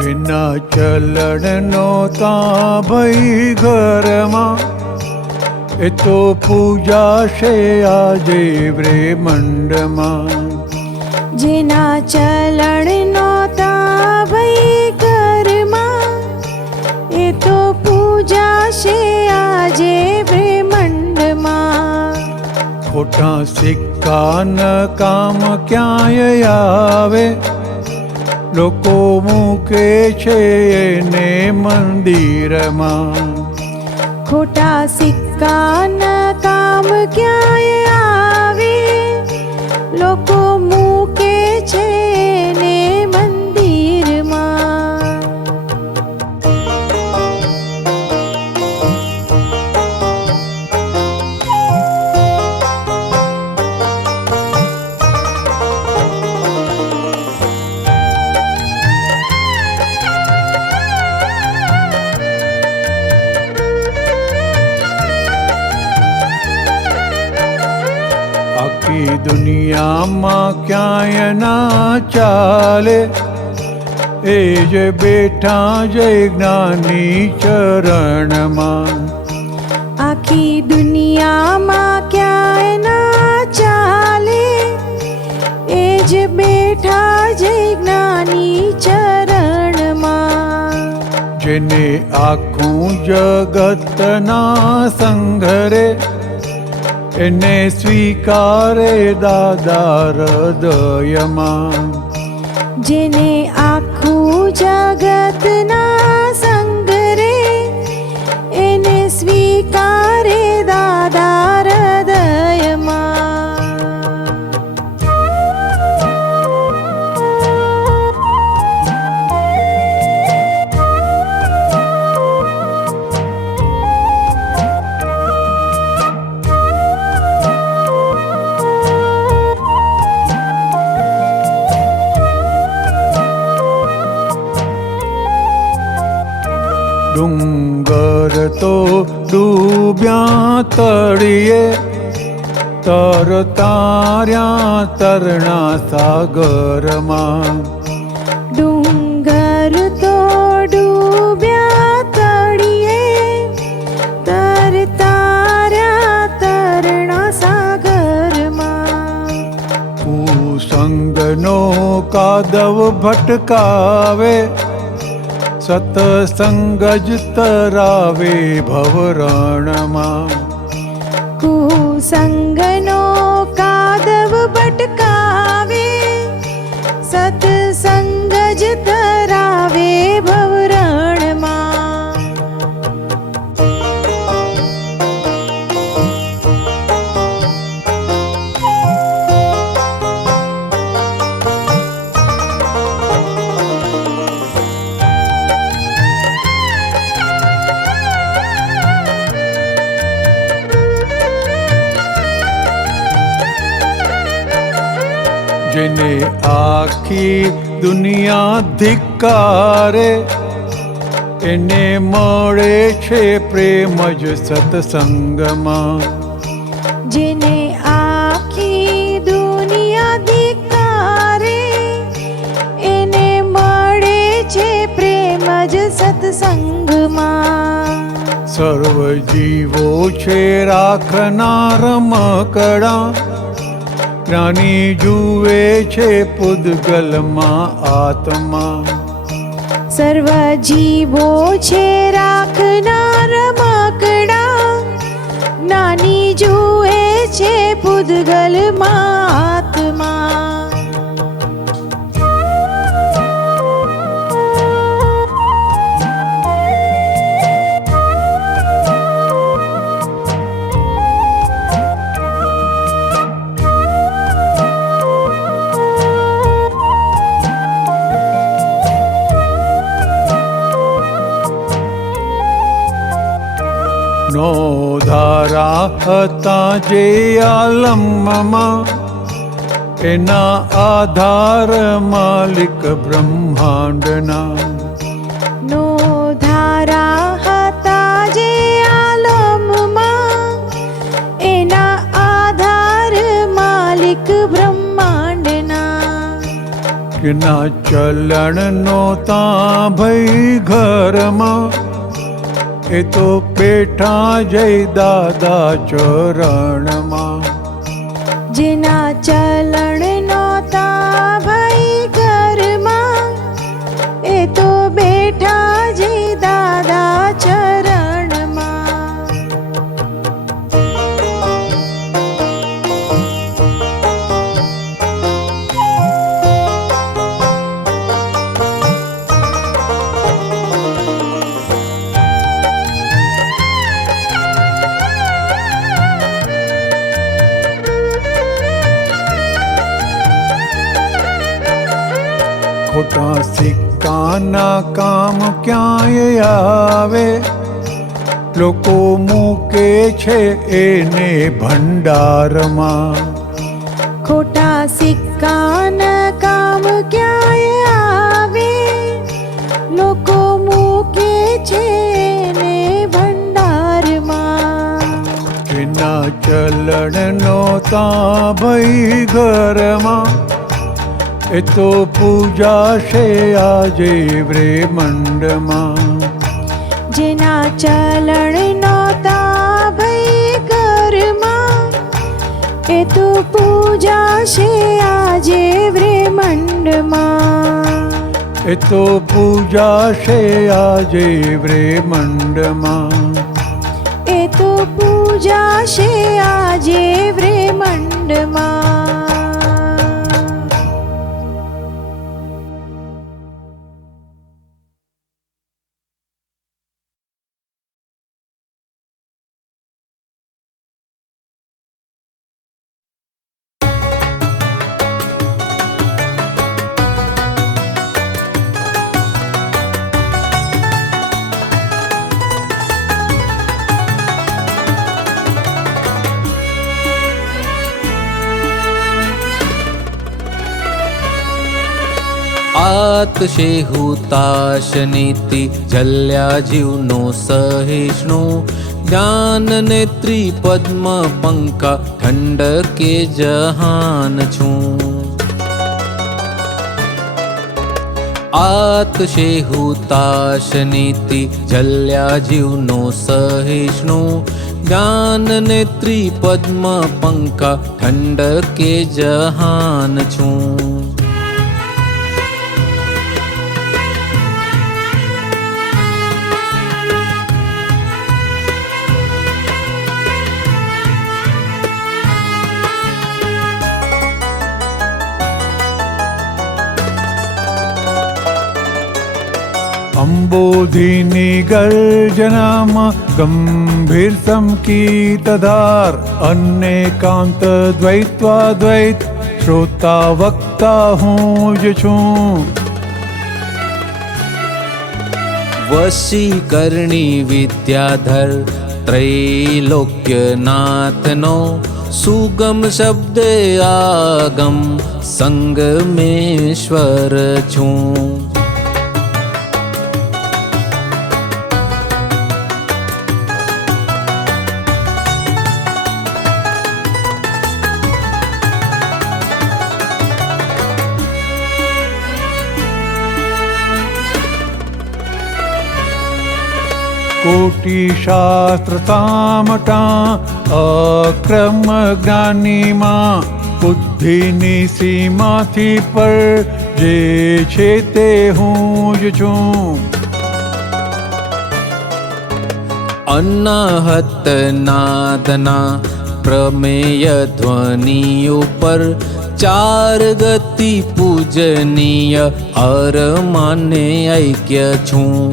જેના ચલણનો તા ભઈ ઘરમાં. એ તો પૂજાશે આજે બ્રહ્માંડમાં. જેના ચલણનો તાભઈ ઘરમાં. એ તો પૂજાશે આજે બ્રહ્માંડમાં. ખોટા સિક્કા ન કામ ક્યાંય આવે. લોકો મૂકે છે એને મંદિરમાં. ખોટા સિક્કાના કામ ક્યાંય આવે. લોકો મૂકે છે ને મંદિરમાં. આખી દુનિયામાં ક્યાંય ના ચાલે. એ જ બેઠા જય જ્ઞાની ચરણમાં. આખી દુનિયામાં ક્યાંય ના ચાલે. એ જ બેઠા જય જ્ઞાની ચરણમાં. જેને આખું જગતના સંઘરે. એને સ્વીકારે દાદા હૃદયમાં. જેને આખું જગતના સંગરે. એને સ્વીકારે દાદા હૃદયમાં. ડુંગર તો ડૂબ્યા તળિયે, તરતાર્યા તરણા સાગરમાં. ડુંગર તો ડૂબ્યા તળિયે, તરતાર્યા તરણા સાગરમાં. કુસંગનો કાદવ ભટકાવે, સતસંગ જ તરાવે ભવરણમાં. કુસંગનો કાદવ ભટકાવે, સત્સંગ જ તરાવે ભવરણમાં. જેને આખી દુનિયા ધિક્કારે, એને મળે છે પ્રેમ જ સત્સંગમાં. જેને આખી દુનિયા ધિક્કારે, એને મળે છે પ્રેમ જ સત્સંગમાં. સર્વ જીવો છે રાખનાર મકડા, જ્ઞાની જુએ છે પૂદગલમાં આત્મા. સર્વ જીવો છે રાખનાર મકડા, જ્ઞાની જુએ છે પૂદગલમાં આત્મા. નો ધારા હતા જે આલમમાં, એના આધાર માલિક બ્રહ્માંડના. નો ધારા હતા જે આલમમાં, એના આધાર માલિક બ્રહ્માંડના. કેના ચલણનો તા ભઈ ઘરમાં, એ તો બેઠા જય દાદા ચરણમાં. જેના ચલણ નોતા ભાઈ ઘરમાં, એ તો બેઠા જય દાદા ચરણમાં. ખોટા સિક્કાના કામ ક્યાંય આવે, લોકો મૂકે છે એને ભંડારમાં. ખોટા સિક્કાના કામ ક્યાંય આવે, લોકો મૂકે છે ને ભંડારમાં. જેના ચલણનો તા ભઈ ઘરમાં, એ તો પૂજાશે આજે બ્રહ્માંડમાં. જેના ચલણ નોતા ભાઈ ઘરમાં, એ તો પૂજાશે આજે બ્રહ્માંડમાં. એ તો પૂજાશે આજે બ્રહ્માંડમાં. એ તો પૂજાશે આજે બ્રહ્માંડમાં. આતશે હુતાશ નીતિ જલ્યા જીવનો સહિષ્ણુ જ્ઞાન નેત્રી પદ્મ પંકા ઠંડકે જહાન છું આતશે હુતાશ નીતિ જલ્યા જીવનો સહિષ્ણુ જ્ઞાન નેત્રી પદ્મ પંકા ઠંડકે જહાન છું અંબોધિની ગર્જનામાં ગંભીર સંકીતધાર અનેકાંત દ્વૈત્વાદ્વૈત શ્રોતા વક્તા હું જ છું વશીકરણી વિદ્યાધર ત્રૈલોક્યનાથનો સુગમ શબ્દ આગમ સંગમેશ્વર છું કોટિ શાસ્ત્ર સામટા અક્રમ જ્ઞાનીમાં બુદ્ધિની સીમાથી પર જે છે તે હું જ છું અનાહત નાદના પ્રમેય ધ્વનિ ઉપર ચાર ગતિ પૂજનીય હર માને ઐક્ય છું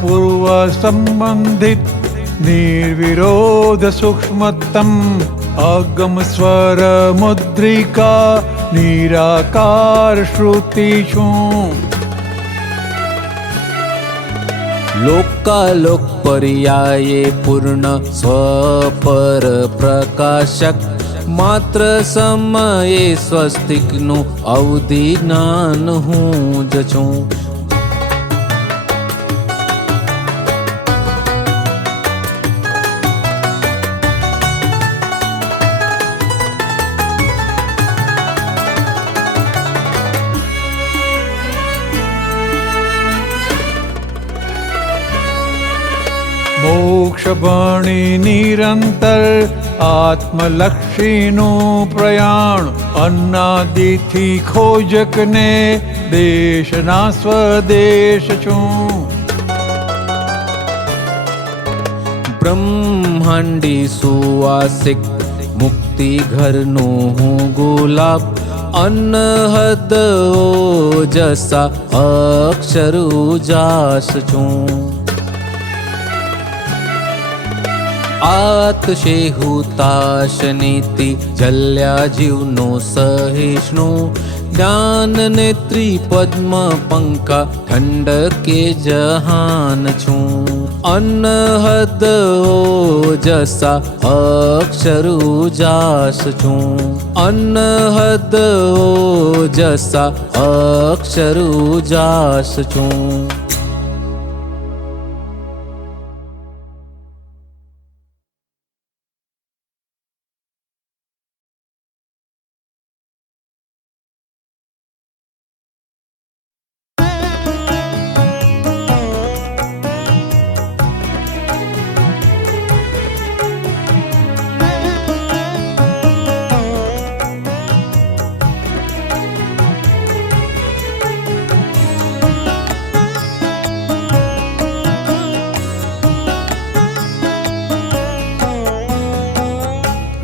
પૂર્વ સંબંધિત નિર્વિરોધ સૂક્ષ્મતમ અગમ સ્વર મુદ્રિકા નિરાકાર શ્રુતિ છું લોકાલોક પર્યાયે પૂર્ણ સ્વપર પ્રકાશક માત્ર સમયે સ્વસ્તિકનું અવધિ જ્ઞાન હું જ છું મોક્ષ ભણી નિરંતર આત્મલક્ષીનું પ્રયાણ અનાદિથી ખોજકને દેશના સ્વદેશ છું બ્રહ્માંડી સુવાસિક મુક્તિ ઘરનું હું ગુલાબ અનહદ ઓજસા અક્ષર ઉજાસ છું આતશે હુતાશ નીતિ જલ્યા જીવનો સહિષ્ણુ જ્ઞાન નેત્રી પદ્મ પંકા ઠંડકે જહાન છું અનહદ ઓજસા અક્ષર ઉજાસ છું અનહદ ઓજસા અક્ષર ઉજાસ છું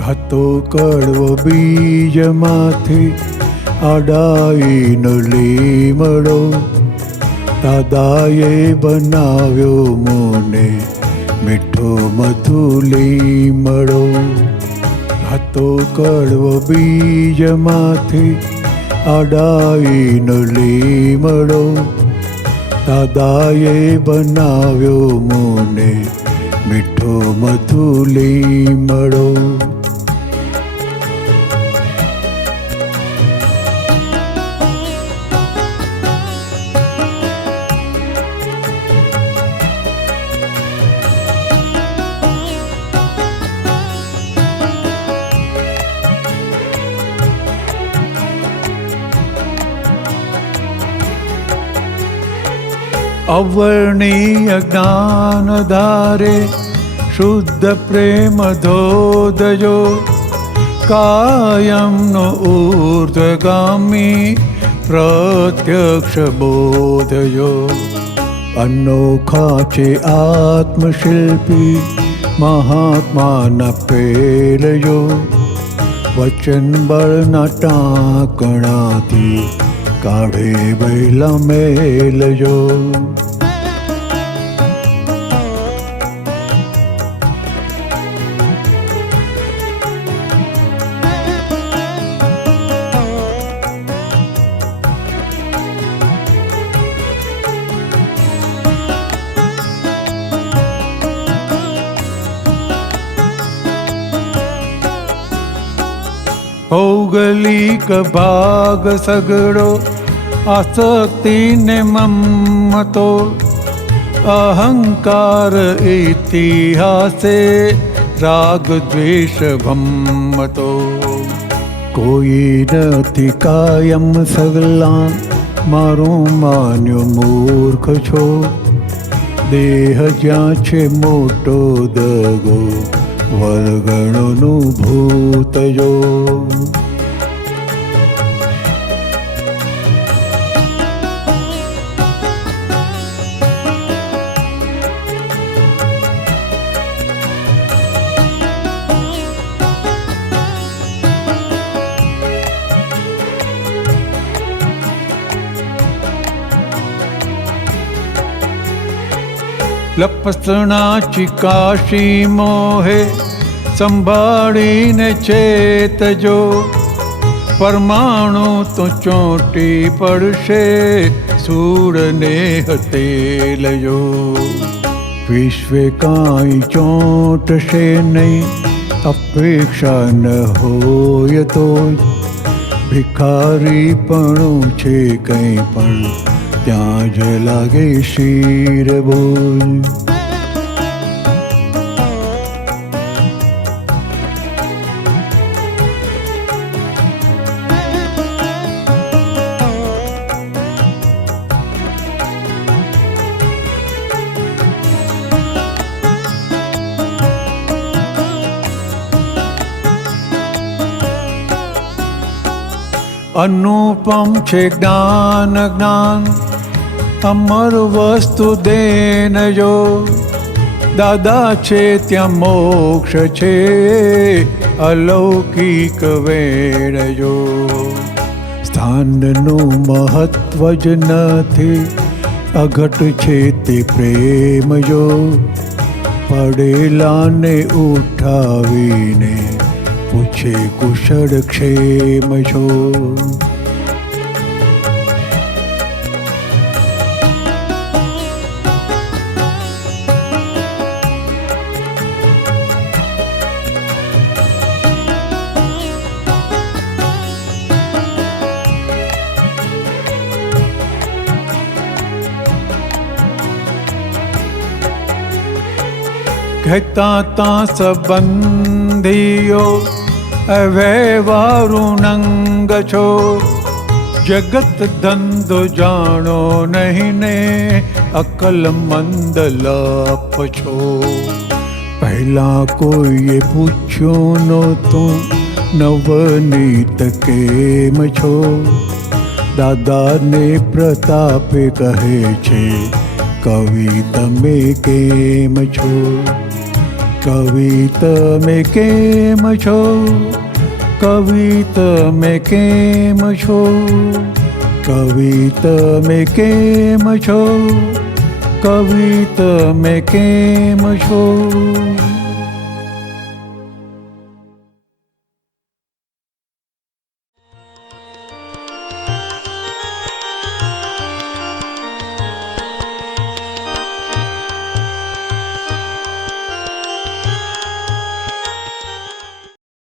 હતો કડવો બીજમાંથી આડાઈનો લીમડો દાદાએ બનાવ્યો મોને મીઠો મધુ લીમડો હતો કડવો બીજમાંથી અડાઈનો લીમડો, દાદાએ બનાવ્યો મને મીઠો મધુ લીમડો. અવર્ણીય જ્ઞાન ધારે શુદ્ધ પ્રેમ ધોધજો, કાયમનો ઊર્ધગામી પ્રત્યક્ષ બોધજો. અનોખા છે આત્મશિલ્પી મહાત્માના પેલજો, વચન બળના ટાંકણાથી કાઢે બૈલા મેલજો. ભૌગોલિક ભાગ સગડો, આસક્તિ ને મમતો, અહંકાર ઇતિહાસે રાગ દ્વેષ ભમ્મતો. કોઈ નથી કાયમ સગલા મારું માન્યો મૂર્ખ છો, દેહ જ્યાં છે મોટો દગો વરગણોનું ભૂતજો. લપસણા ચિકાશી મોહે સંભાળીને ચેતજો, પરમાણુ તો ચોંટી પડશે સૂળને હતેલજો. વિશ્વે કાંઈ ચોંટશે નહીં અપેક્ષા ન હોય તો, ભિખારીપણું છે કંઈ પણ ત્યાં જ લાગે શીર બોલ. અનુપમ છે જ્ઞાન જ્ઞાન અમર વસ્તુ દેનજો, દાદા છે ત્યાં મોક્ષ છે અલૌકિક વેણજો. સ્થાનનું મહત્વ જ નથી અઘટ છે તે પ્રેમજો, પડેલાને ઉઠાવીને પૂછે કુશળ ક્ષેમ છો. કહેતા તા સંબંધીઓ વ્યવહારું નંગ છો, જગત ધંધો જાણો નહીં ને અકલમંદ લપ છો. પહેલાં કોઈએ પૂછ્યું નહોતું નવનીત કેમ છો, દાદાને પ્રતાપે કહે છે કવિ તમે કેમ છો. કવિ તમે કેમ છો, કવિ તમે કેમ છો, કવિ તમે કેમ છો, કવિ તમે કેમ છો.